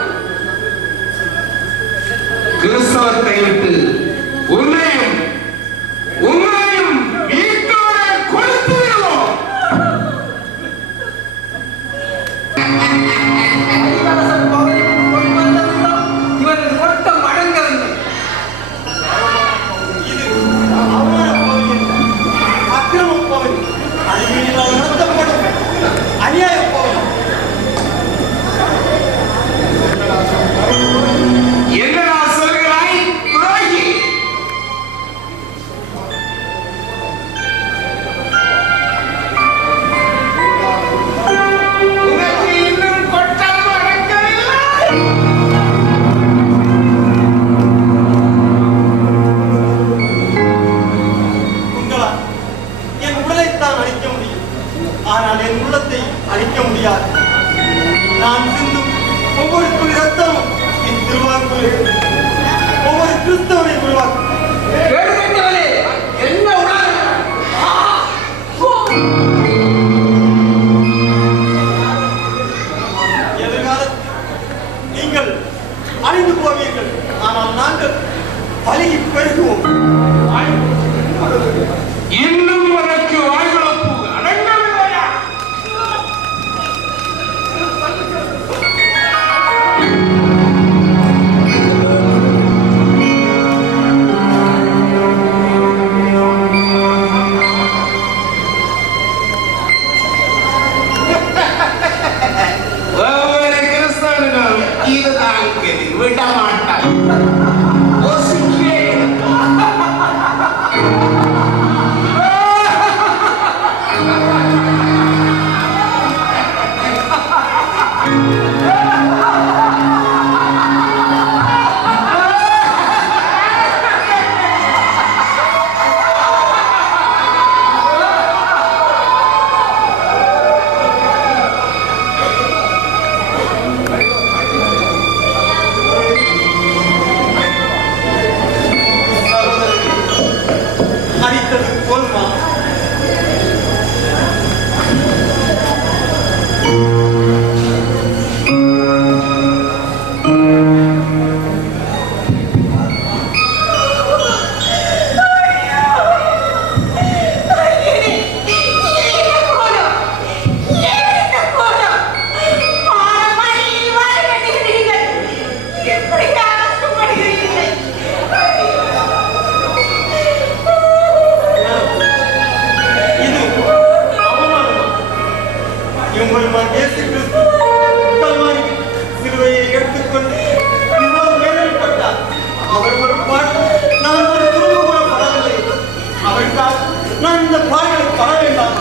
கிறிஸ்தவத்தை விட்டு உன்னையும் உங்களையும் வீட்டோட கொடுத்து விடுவோம். அதிகாரசம் பவனி கொண்டு வந்ததுதான் இவரது ஓட்டம் அடங்கவில்லை. இது அவமான பவனி அல்ல, அக்கிரம பவனி, அநீதியினால் நடத்தப்படும் அநியாய பவனி. என்னடா சொல்கிறாய் துரோகி? பலகி பெருகுவோம். இன்னும் உனக்கு வாழ்வளப்பு அடங்கவில்லையா? ஒவ்வொரு கிறிஸ்தவனும் இதுதான் கதி, விட மாட்டான். அடித்தது போல்மா? இது அவமானமா? எம்பெருமான் இயேசு கிறிஸ்து கல்வாரி சிலுவையை எடுத்துக்கொண்டு இவ்வளவு வேதனைப்பட்டார். அவர் ஒரு பாடு, நான் ஒரு துரும்பு கூட படவில்லை. அவருக்காக நான் இந்த பாடுகளை பட வேண்டாம்.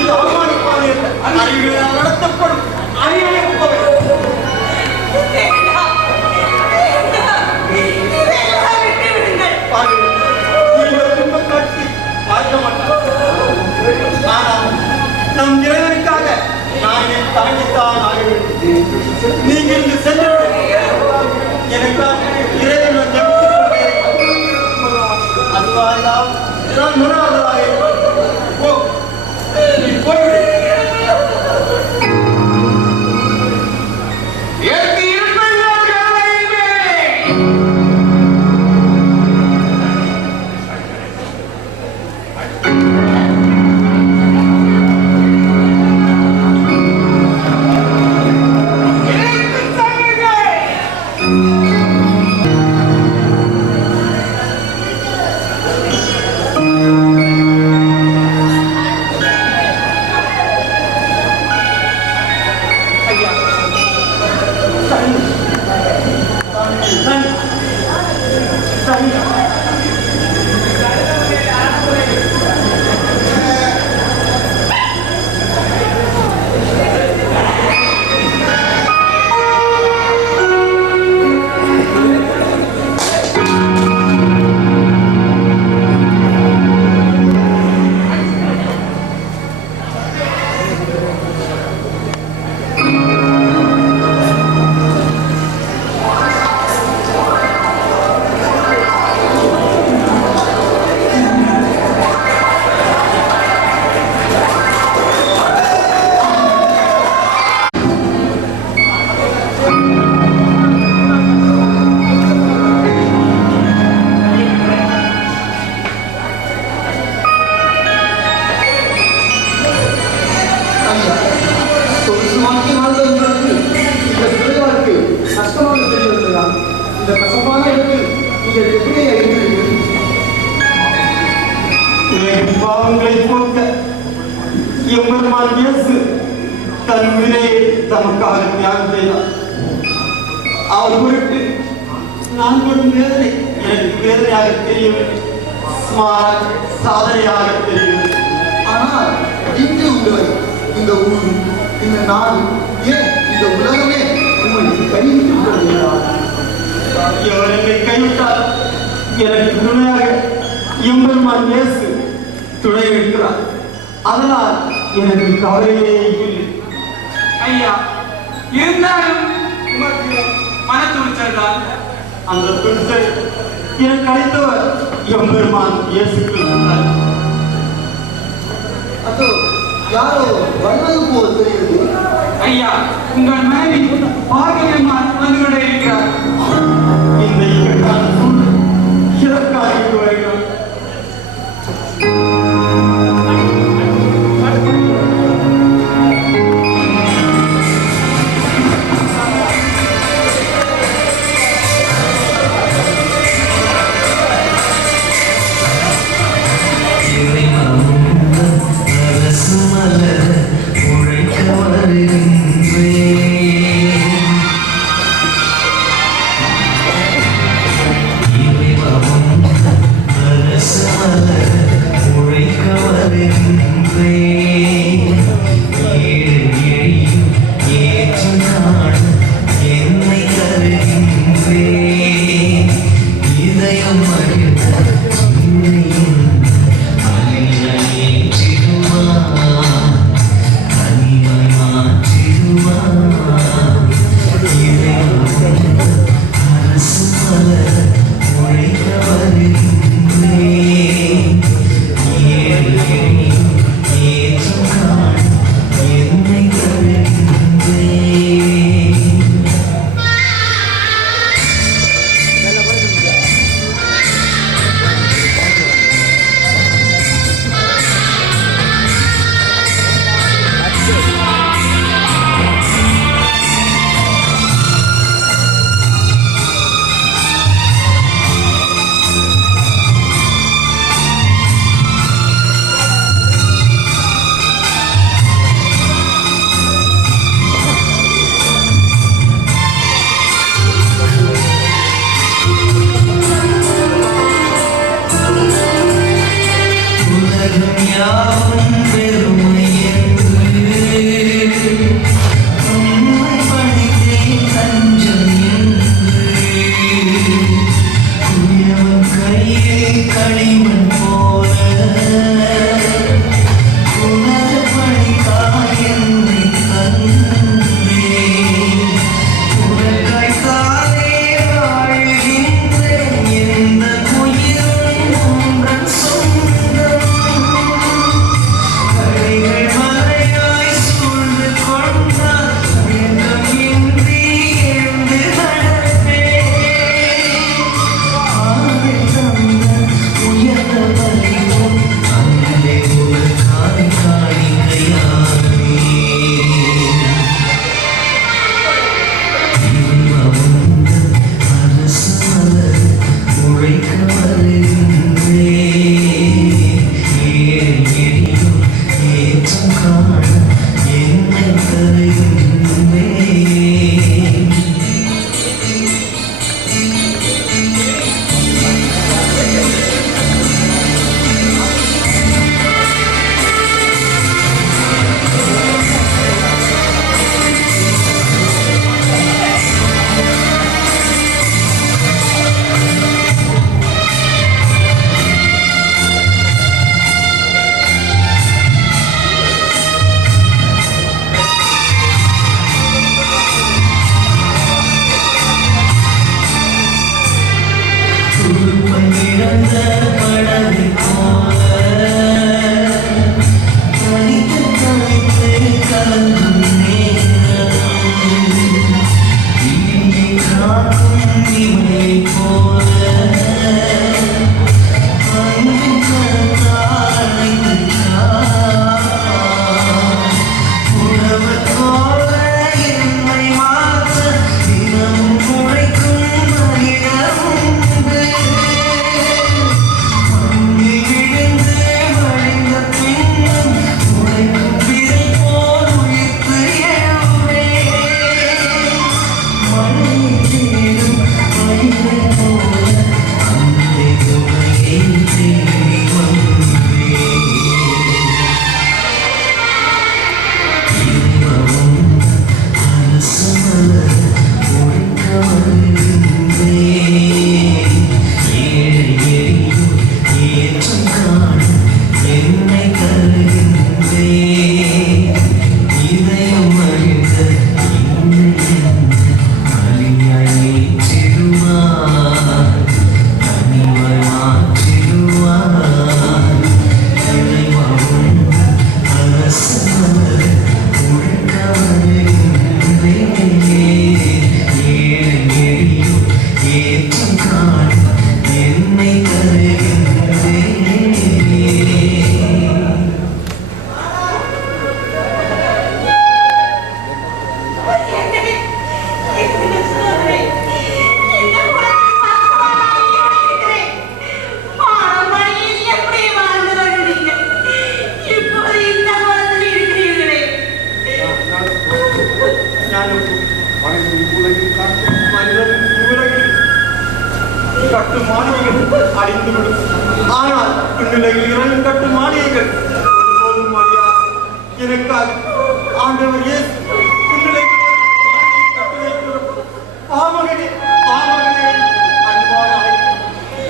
இது அவமானப்பாடு அறிவியல் நடத்தப்படும் அறிவியல் போவை. நம் இறைவனுக்காக நான் என் தாங்கித்தான் ஆக வேண்டும். நீங்கள் இங்கு சென்று எனக்காக இறைவன் அதுவாக நான் முன்னாவதாக போய்விடு. பாவங்களை போக்க எம்பெருமான் இயேசு தன் உயிரை தமக்காக தியாகம் செய்தார். அவர் பொருட்டு நான் கொடும் வேதனை எனக்கு வேதனையாக தெரியவில்லை, சாதனையாக தெரியவில்லை. ஆனால் இன்று உங்களை இந்த ஊர், இந்த நாடு, ஏன் இந்த உலகமே உங்களை கைவிட்டு விடுகிறார். எவர் என்னை கைவிட்டார் எனக்கு துணையாக எம்பெருமான் இயேசு துணை இருக்கிறார். அதனால் எனக்கு கவலையே இல்லை. ஐயா, இருந்தாலும் உமக்கு மன துணிச்சல் தான். அந்த துணிச்சல் எனக்கு அளித்தவர் எம்பெருமான் இயேசு கிறிஸ்து. அதோ யாரோ வருவது போல் தெரிகிறது. ஐயா, உங்கள் மனைவி பார்வையம்மா வந்து கொண்டே இருக்கிறார். இந்த இக்கட்டான சூழ்நிலை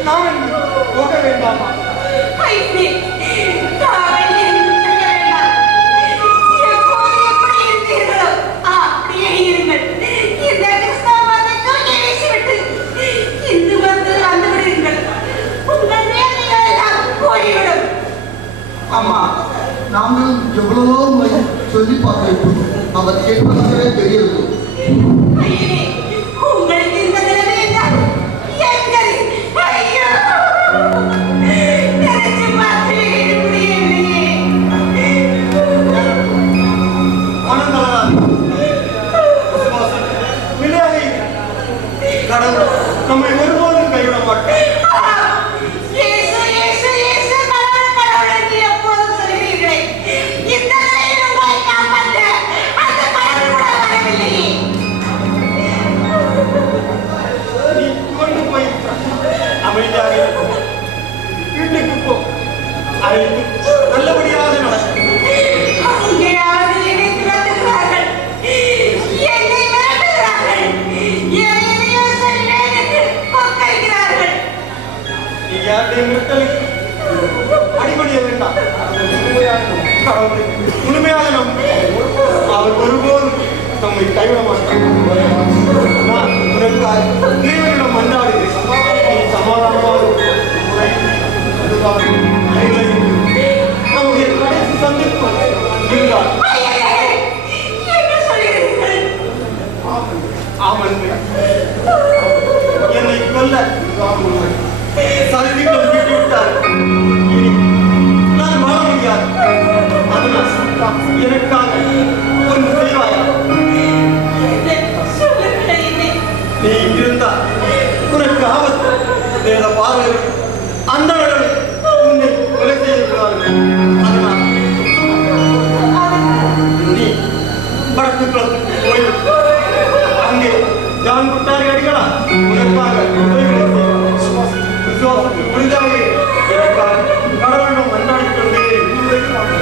நாம் நாங்களும் எவ்வளவோ முறை சொல்லி பார்க்கிறோம். அவர் கேட்பதாகவே தெரியவில்லை. ஐயனே, உங்களுக்கு இந்த நிலைமை என்றால் எங்கள் ஐயோ நினைச்சு பார்க்கவே முடியவில்லையே. கடவுள் நம்மை ஒருபோதும் கைவிட மாட்டார். இயேசு, இயேசு, இயேசு, கடவுள், கடவுள் என்று எப்போதும் சொல்கிறீர்களே. இந்த நிலையில் உங்களை காப்பாற்ற அந்த கடவுள் கூட வரவில்லையே. நீ கொண்டு போய் அமைதியாக இரு. வீட்டுக்கு போ. அனைத்து நல்லபடியாக நடக்கும். அங்கே அவர்கள் என்னை துரத்துகிறார்கள். என்னை மிரட்டுகிறார்கள். எதையோ சொல்வேன் என்று கொக்கரிக்கிறார்கள். நீ யாருடைய மிரட்டலுக்கு அடிபடிய வேண்டாம். கடவுளை முழுமையாக நம்பு. அவர் ஒருபோதும் நம்மை கைவிட மாட்டார். நான் உனக்காக இறைவனிடம் மன்றாடுகிறேன். நீ சமாதானமாக நம்முடைய கடைசி சந்திப்பு இருந்தால் ஐயனே, என்ன சொல்கிறீர்கள்? ஆமன் என்னை கொல்ல சதித்திட்டம் தீட்டிவிட்டார். இனி நான் வாழ முடியாது. அதனால் எனக்காக ஒன்று செய்வாயா? சொல்லுங்கள் ஐயனே. நீ இங்கிருந்தால் உனக்கு ஆபத்து. வேத பார்வையில் அந்த உன்னை கொலை செய்திருக்கிறார்கள். அதனால் நீ வடக்கு குளத்துக்கு போய்விட்டு அங்கே ஜான் குட்டாரி அடிகளா உனக்காக உதவிகளை செய்வார். விசுவாசத்தில் புரிதாக எனக்காக கடவுளிடம் மன்றாடிக் கொண்டே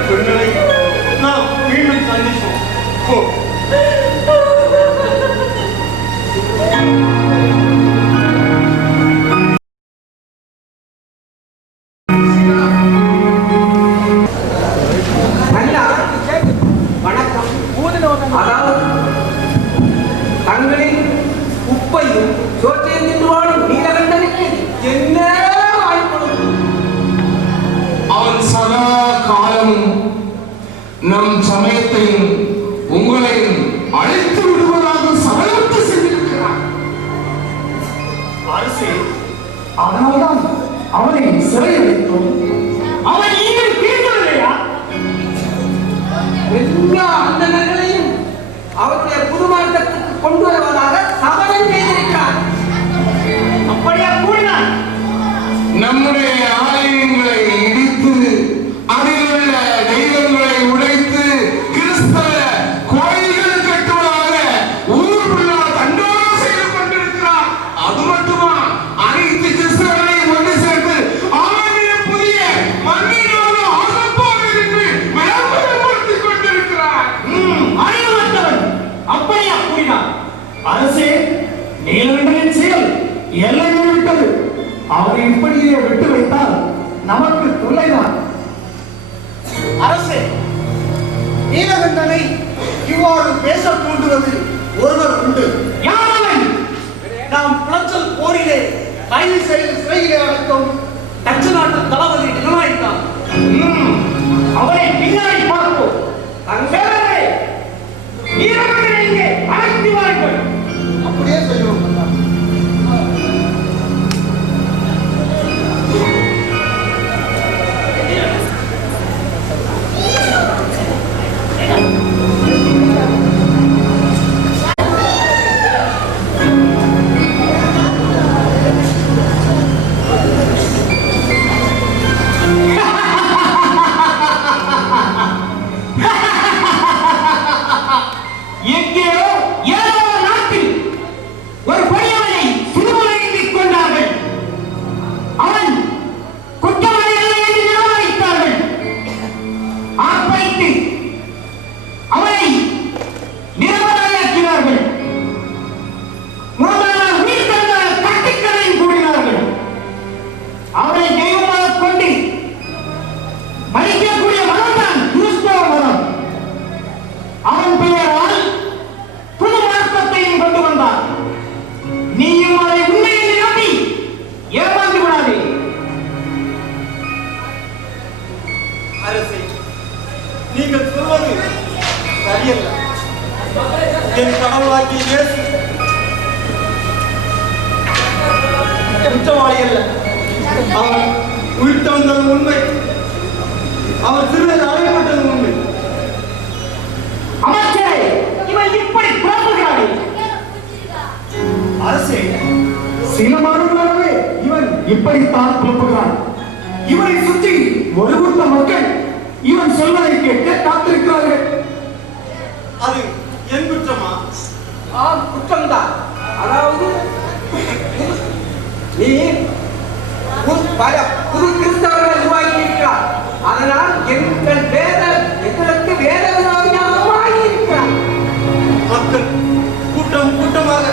பெண்களை நாம் மீண்டும் சந்திப்போம். போ. ஐயா, வணக்கம். அதாவது தங்களின் உப்பையும் சோற்றையும் தின்று வாழும் நீலகண்டனுக்கு என்ன வாய்ப்பு? அவன் சதா காலமும் நம் சமயத்தையும் உங்களையும் அழைத்து விடுவதாக சபலத்து செய்திருக்கிறார். அரசே, அதனால்தான் அவனை சிறையில் வைத்தோம். அவன் நீங்கள் தீர்க்கவில்லையா? எல்லா அந்தணர்களையும் அவருடைய புது மார்க்கத்துக்கு கொண்டு வருவதாக சபதம் செய்திருக்கிறார். அப்படியா கூறினான்? நம்முடைய ஆலயங்களை இடித்து அதில் உள்ள தெய்வங்களை உடைத்து கிறிஸ்தவ கோயில்கள் கட்டுவதாக ஊர் ஃபுல்லாக தண்டோரம் செய்து கொண்டிருக்கிறார். அது மட்டுமா, அனைத்து கிறிஸ்தவர்களையும் ஒன்று சேர்த்து அவனுடைய புதிய மண்ணினோடு ஆசப்பாக இருந்து விளம்பரப்படுத்திக் கொண்டிருக்கிறார். அறிவுறுத்தவன் அப்படியா கூறினான்? அரசே, நீலகண்டனின் செயல் எல்லை விட்டது. அவரை இப்படியே விட்டு வைத்தால் நமக்கு தொல்லைதான். அரசே, நீலகண்டனை இவ்வாறு பேச தூண்டுவது ஒருவர் உண்டு. யார் அவன்? நாம் குளச்சல் போரிலே கைது செய்து சிறையிலே அடக்கம் டச்சு நாட்டு தளபதி நிர்ணயித்தான். அவனை பின்னாடி பார்ப்போம். சேவகரே, நீலகண்டனை இங்கே அழைத்து வாருங்கள். அப்படியே செய்வோம். கடவுளாக்கிய இயேசு குற்றவாளி அல்ல. அவர் உயிர்த்து வந்தது உண்மை. அவர் சிறுவன் அழைக்கப்பட்டது உண்மை. அமைச்சரே, இவன் இப்படி புறப்படுகிறானே. அரசே, சில மாதங்களாகவே இவன் இப்படித்தான் புலம்புகிறான். இவனை சுற்றி ஒரு கூட்ட மக்கள் இவன் சொல்வதை கேட்க காத்திருக்கிறார்கள். அது என் குற்றமா? ஆம், குற்றம்தான். அதாவது நீ பல புது கிறிஸ்தவர்களை உருவாக்கி இருக்கிறார். அதனால் எங்களுக்கு வேத விரோதியாக இருக்கிறார். மக்கள் கூட்டம் கூட்டமாக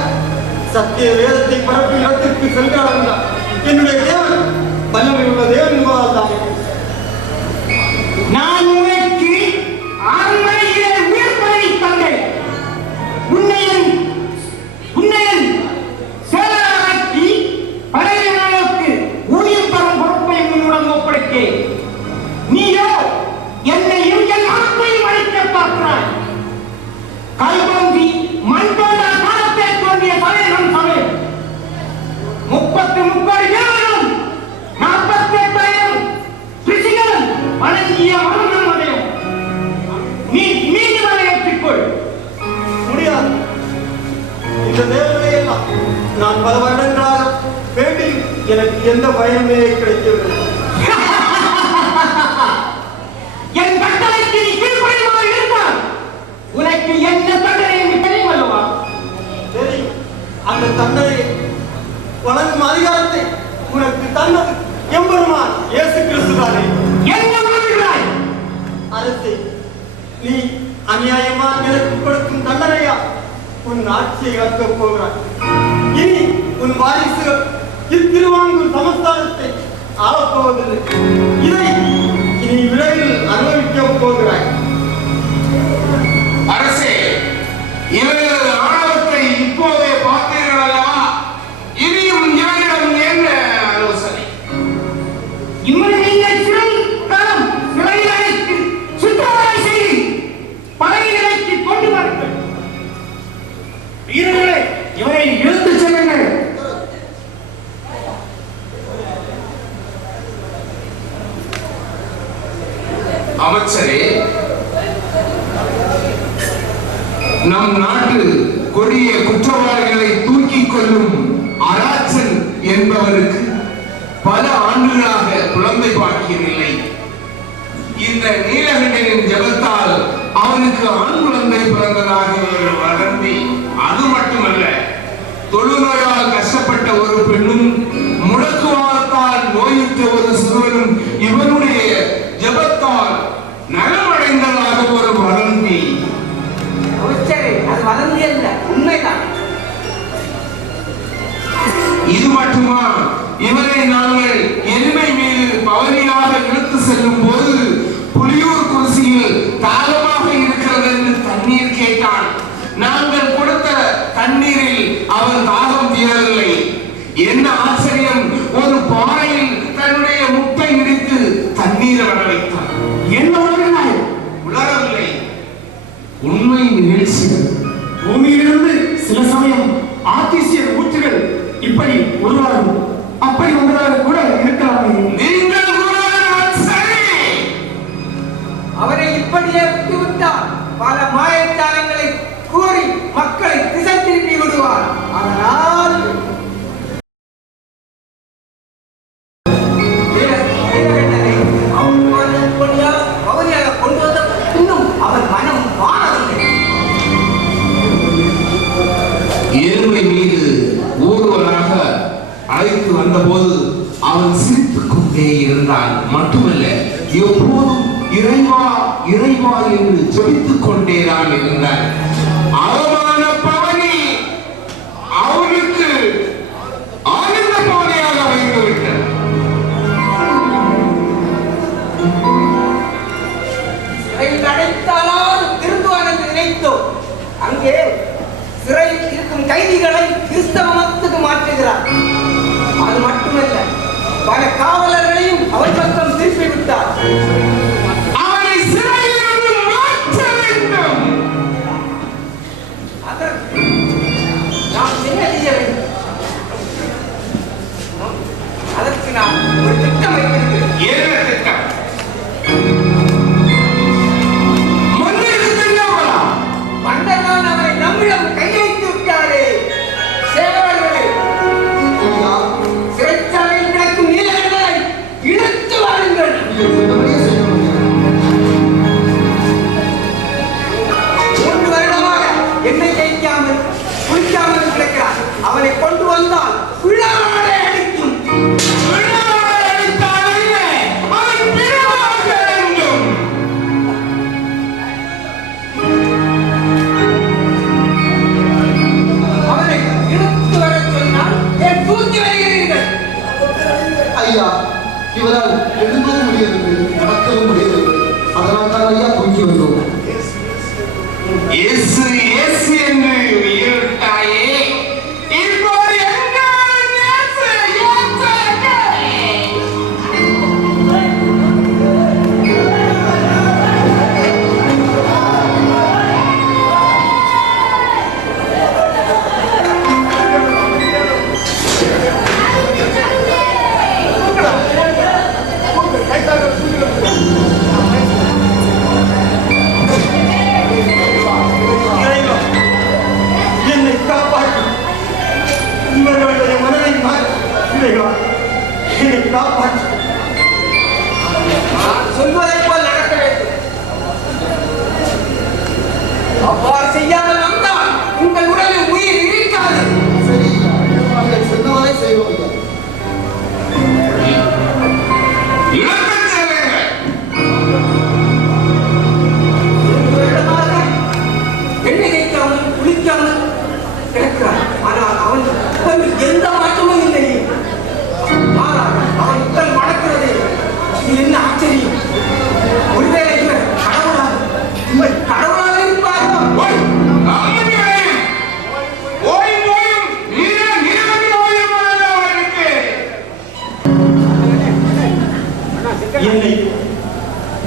சத்திய வேதத்தை பரப்பும் இடத்திற்கு செல்கிறார்கள். என்னுடைய தேவன் வல்லமை உள்ள தேவன் என்பதால் தான். நான் உனக்கு அரண்மனையிலே உயர்ப்பதை தந்தேன். உன்னையன் சேவகராக்கி படையினருக்கு ஊழியம் தரும் பொறுப்பை உன்னுடன் ஒப்படைத்தேன். நீயோ என்னையும் என் ஆத்மையும் அழிக்க பார்க்கிறாய். கல்வந்தி மண் போன்ற காலத்தை தோன்றிய தலைவன் சமயம் 33 ஏழும் 48 ரிஷிகளும் வணங்கிய மரணம் அடையும். நீ மீண்டும் அதை ஏற்றுக்கொள். முடியாது. இந்த தேவனை எல்லாம் நான் பல வருடங்களாக வேண்டி எனக்கு எந்த பயனுமே கிடைக்கவில்லை. என் கட்டளைக்கு நீ கீழ்ப்படிவாக இருந்தால் உனக்கு என்ன தண்டனை என்று தெரியும் அல்லவா? சரி, அந்த தண்டனை வழங்கும் அதிகாரத்தை உனக்கு தந்தது எம்பெருமான் இயேசு கிறிஸ்துதானே. என்ன சொல்கிறாய்? அரசே, நீ அநியாயமா எனக்கு கொடுக்கும் தண்டனையா உன் ஆட்சியை இழக்கப் போகிறாய். இனி உன் வாரிசுகள் இத்திருவாங்கூர் சமஸ்தானத்தை ஆளப்போவதில்லை. இதை இனி விரைவில் அனுபவிக்கப் போகிறாய். அரசே, இவர்களது ஆணவத்தை இப்போதே பார்த்தீர்கள் அல்லவா? இனியும் ஞானிடம் என்ன ஆலோசனை? இவனை நீங்கள் சிறையில் அடைத்து சித்திரவதை செய்து படையினருக்கு கொண்டு வாருங்கள். வீரர்களே, இவனை இழுத்துச் செல்லுங்கள். அமைச்சரே, நம் நாட்டு கொடிய குற்றவாளிகளை தூக்கிக் கொள்ளும் அராச்சன் என்பவருக்கு பல ஆண்டுகளாக குழந்தை பாக்கியம் இல்லை. இந்த நீலகண்டனின் ஜெபத்தால் அவனுக்கு ஆண் குழந்தை பிறந்ததாக ஒரு வதந்தி. அது மட்டுமல்ல, தொழுநோயால் கஷ்டப்பட்ட ஒரு பெண்ணும் முடக்குவாதத்தால் நோயுற்ற ஒரு சிறுவனும் இவனுடைய ஜெபத்தால் நலமடைந்ததாக ஒரு வதந்தி. அமைச்சரே, அது வதந்தி அல்ல, உண்மைதான். இது மட்டுமா? இவரை நாங்கள் எருமை மீது பவனியாக இழுத்து செல்லும் போது புலியூர் குருசியில் தாகமாக இருக்கிறது என்று தண்ணீர் கேட்டான். நாங்கள் கொடுத்த தண்ணீரில் அவன் தாகம் தீரவில்லை. என்ன ஆச்சரியம்! ஒரு பாறையில் தன்னுடைய முட்டை இடித்து தண்ணீரை வர வைத்தான். என்ன உணர்கிறாய்? உணரவில்லை. உண்மை நிகழ்ச்சிகள். பூமியிலிருந்து சில சமயம் ஆர்டிசியல் ஊற்றுகள் இப்படி உருவாகும். அப்படி ஒன்றாக கூட இருக்கலாமே. நீங்கள் கூறுவது சரி. அவரை இப்படியே விட்டுவிட்டார். பல மாயச்சாலங்களை கூறி மக்களை திசை திருப்பி விடுவார். அதனால் பவனியாக கொண்டு வந்த இன்னும் அவர் மனம் மாறவில்லை. எருமை மீது ஊர்வலாக அழைத்து வந்தபோது அவன் சிரித்துக் கொண்டே இருந்தான். மட்டுமல்ல, எப்போதும் இறைவா இறைவா என்று ஜெபித்துக் கொண்டேதான் இருந்தான். அவமான பவனி அவனுக்கு ஆனந்த பவனியாக வைத்து விட்டான். சிறையில் அடைத்தாலாவது திருந்துவான் என்று நினைத்தோம். அங்கே சிறையில் இருக்கும் கைதிகளை கிறிஸ்தவ மதத்துக்கு மாற்றுகிறார். அது மட்டுமல்ல, பல காவலர்களையும் அவர் பக்கம் திருப்பி விட்டார். அவனை சிறையிலிருந்து மாற்ற வேண்டும். அதற்கு என்ன திட்டம்? மன்னருக்கு தெரியாமலா? மன்னர்தான் அவரை நம்மிடம் கை வைத்து விட்டாரே. சேவகர்களே, சிறைச்சாலையில் கிடக்கும் நீலகளை இழுத்து வாருங்கள். 3 வருடமாக என்னை ஜெயிக்காமல் குளிக்காமல் கிடக்கிறார். அவனை கொண்டு வந்தால் விழாடை அடிக்கும். அவனை இழுத்து வர சொன்னால் ஏன் தூக்கி வருகிறீர்கள்? ஐயா, இவரால் எழுந்தவும் முடியவில்லை, நடக்கவும் முடியவில்லை. அதனால் தான் ஐயா தூக்கி வந்தோம். இயேசு இயேசு என்று உயிரிட்டாயே, இப்போது எங்கே இயேசு இயேசு எங்கே? இறைவா, என்னை காப்பாற்று. இவர்களுடைய மனதை மாற்று. இறைவா, என்னை காப்பாற்று. நான் சொல்வதைப் போல் நடக்க வேண்டும். அவ்வாறு செய்யாமல் வந்தால் உங்கள் உடலில் உயிர் இருக்காது. சரி, நாங்கள் சொன்னவரை செய்வோம் ஐயா. இழக்கச் செல்லுங்கள். 3 வருடமாக எண்ணெய் தேய்க்காமல் குளிக்காமல் கிடக்கிறான். ஆனால் அவன் உடம்பில் எந்த மாற்றமும் இல்லை. மாறாக அவன் உடல் மடக்கிறது. இது என்ன ஆச்சரியம்? ஒருவேளை இவர் கடவுளாக இருப்பாரோ? ஓய், அமைதியாயிரு. ஓயும் ஓயும் நிரவதி ஓயும் அவனுக்கு. என்னை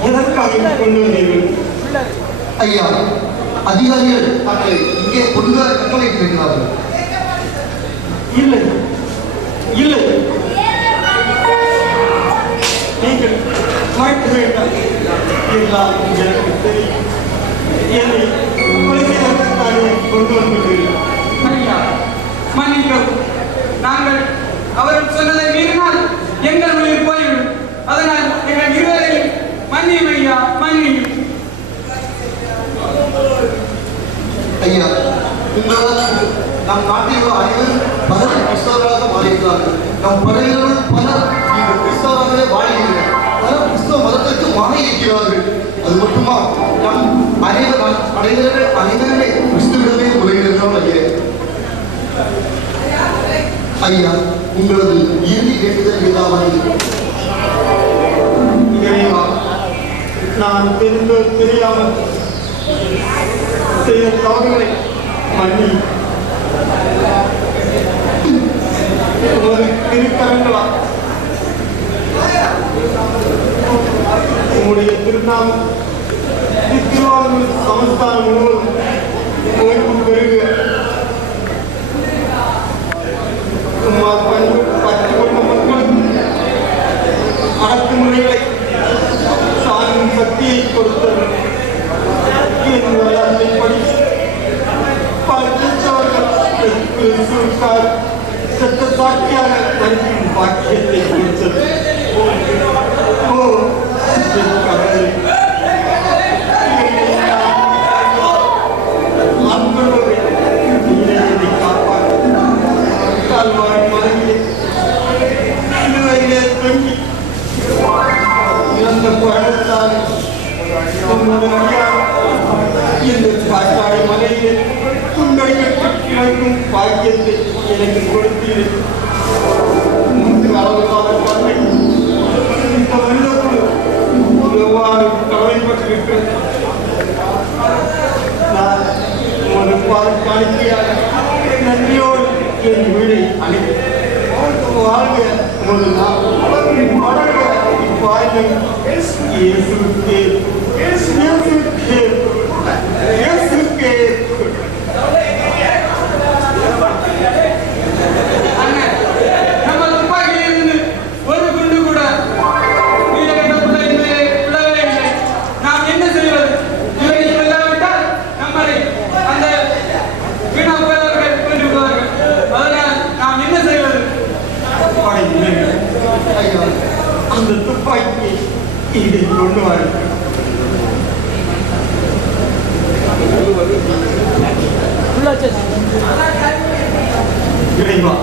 எதற்காக கொண்டு வந்தீர்கள்? ஐயா, அதிகாரிகள் தங்களை இங்கே கொண்டு வர கட்டளையிட்டிருக்கிறார்கள். இல்லை, இல்லை, நீங்கள் மாற்ற வேண்டாம். எல்லாம் எனக்கு தெரியும். என்னை கொலை செய்வதற்காக கொண்டு வந்துள்ளீர்கள். ஐயா, மன்னிக்கவும். நாங்கள் அவர்கள் சொன்னதை மீறினால் எங்கள் உயிர் போய்விடும். அதனால் எங்கள் இருவரையும் மன்னியும் ஐயா, மன்னியும். ஐயா, உங்களால் நம் நாட்டில் உள்ள அனைவரும் பலர் கிறிஸ்தவர்களாக மாறியிருக்கிறார்கள். நம் படையினரும் பலர் இங்கு கிறிஸ்தவராகவே வாழ்கிறார்கள். பலர் கிறிஸ்தவ மதத்திற்கு மாறி இருக்கிறார்கள். அது மட்டுமா, நம் படையினர்கள் அனைவருமே கிறிஸ்துவிடமே முறையிடுகிறோம் ஐயா. ஐயா, உங்களது இறுதி வேண்டுதல் ஏதாவது? இறைவா, நான் தெரிந்தோ தெரியாமல் செய்த தவறுகளை மன்னி. உமது திருக்கரங்களா உம்முடைய திருநாமம் திருவாரூர் சமஸ்தானம் முழுவதும் ஓய்வு பெறுக. உம்மால் பற்றி கொண்ட மக்களுக்கு அடக்குமுறைகளை சாகும் சக்தியை கொடுத்தவர். என் வரலாற்றைப்படி பல கிறிஸ்தவர்கள் கிறிஸ்துவுக்காக சட்ட சாட்சியாக மறிக்கும் பாக்கியத்தை கொடுத்தது. ஓ என் கடவுளே, ஆண்களோடு நீரை என்னை காப்பாற்று. கால்வாய் மலையிலே சிலுவையிலே தொங்கி இறந்த பழத்தால் உமது அடியார் இந்த காட்டாடி மலையிலே துண்டடிக்கப்பட்டு கிடக்கும் பாக்கியத்தை எனக்கு கொடுத்தீர்கள். அளவுக்கான தன்மை இந்த மனிதர்கள் எவ்வாறு கவலைப்பட்டிருக்கிறது. நான் உமது பால் காணிக்கையாக நன்றியோடு என் வீடை அழைக்கிறேன். வாழ்க உமது நாம் வளர்க இப்பாய்கள் இயேசுக்கே இயேசுக்கே இயேசுக்கே. அண்ணன், நம்ம துப்பாக்கியிலிருந்து ஒரு குண்டு கூட அந்த துப்பாக்கி இதை கொண்டு வர இறைவா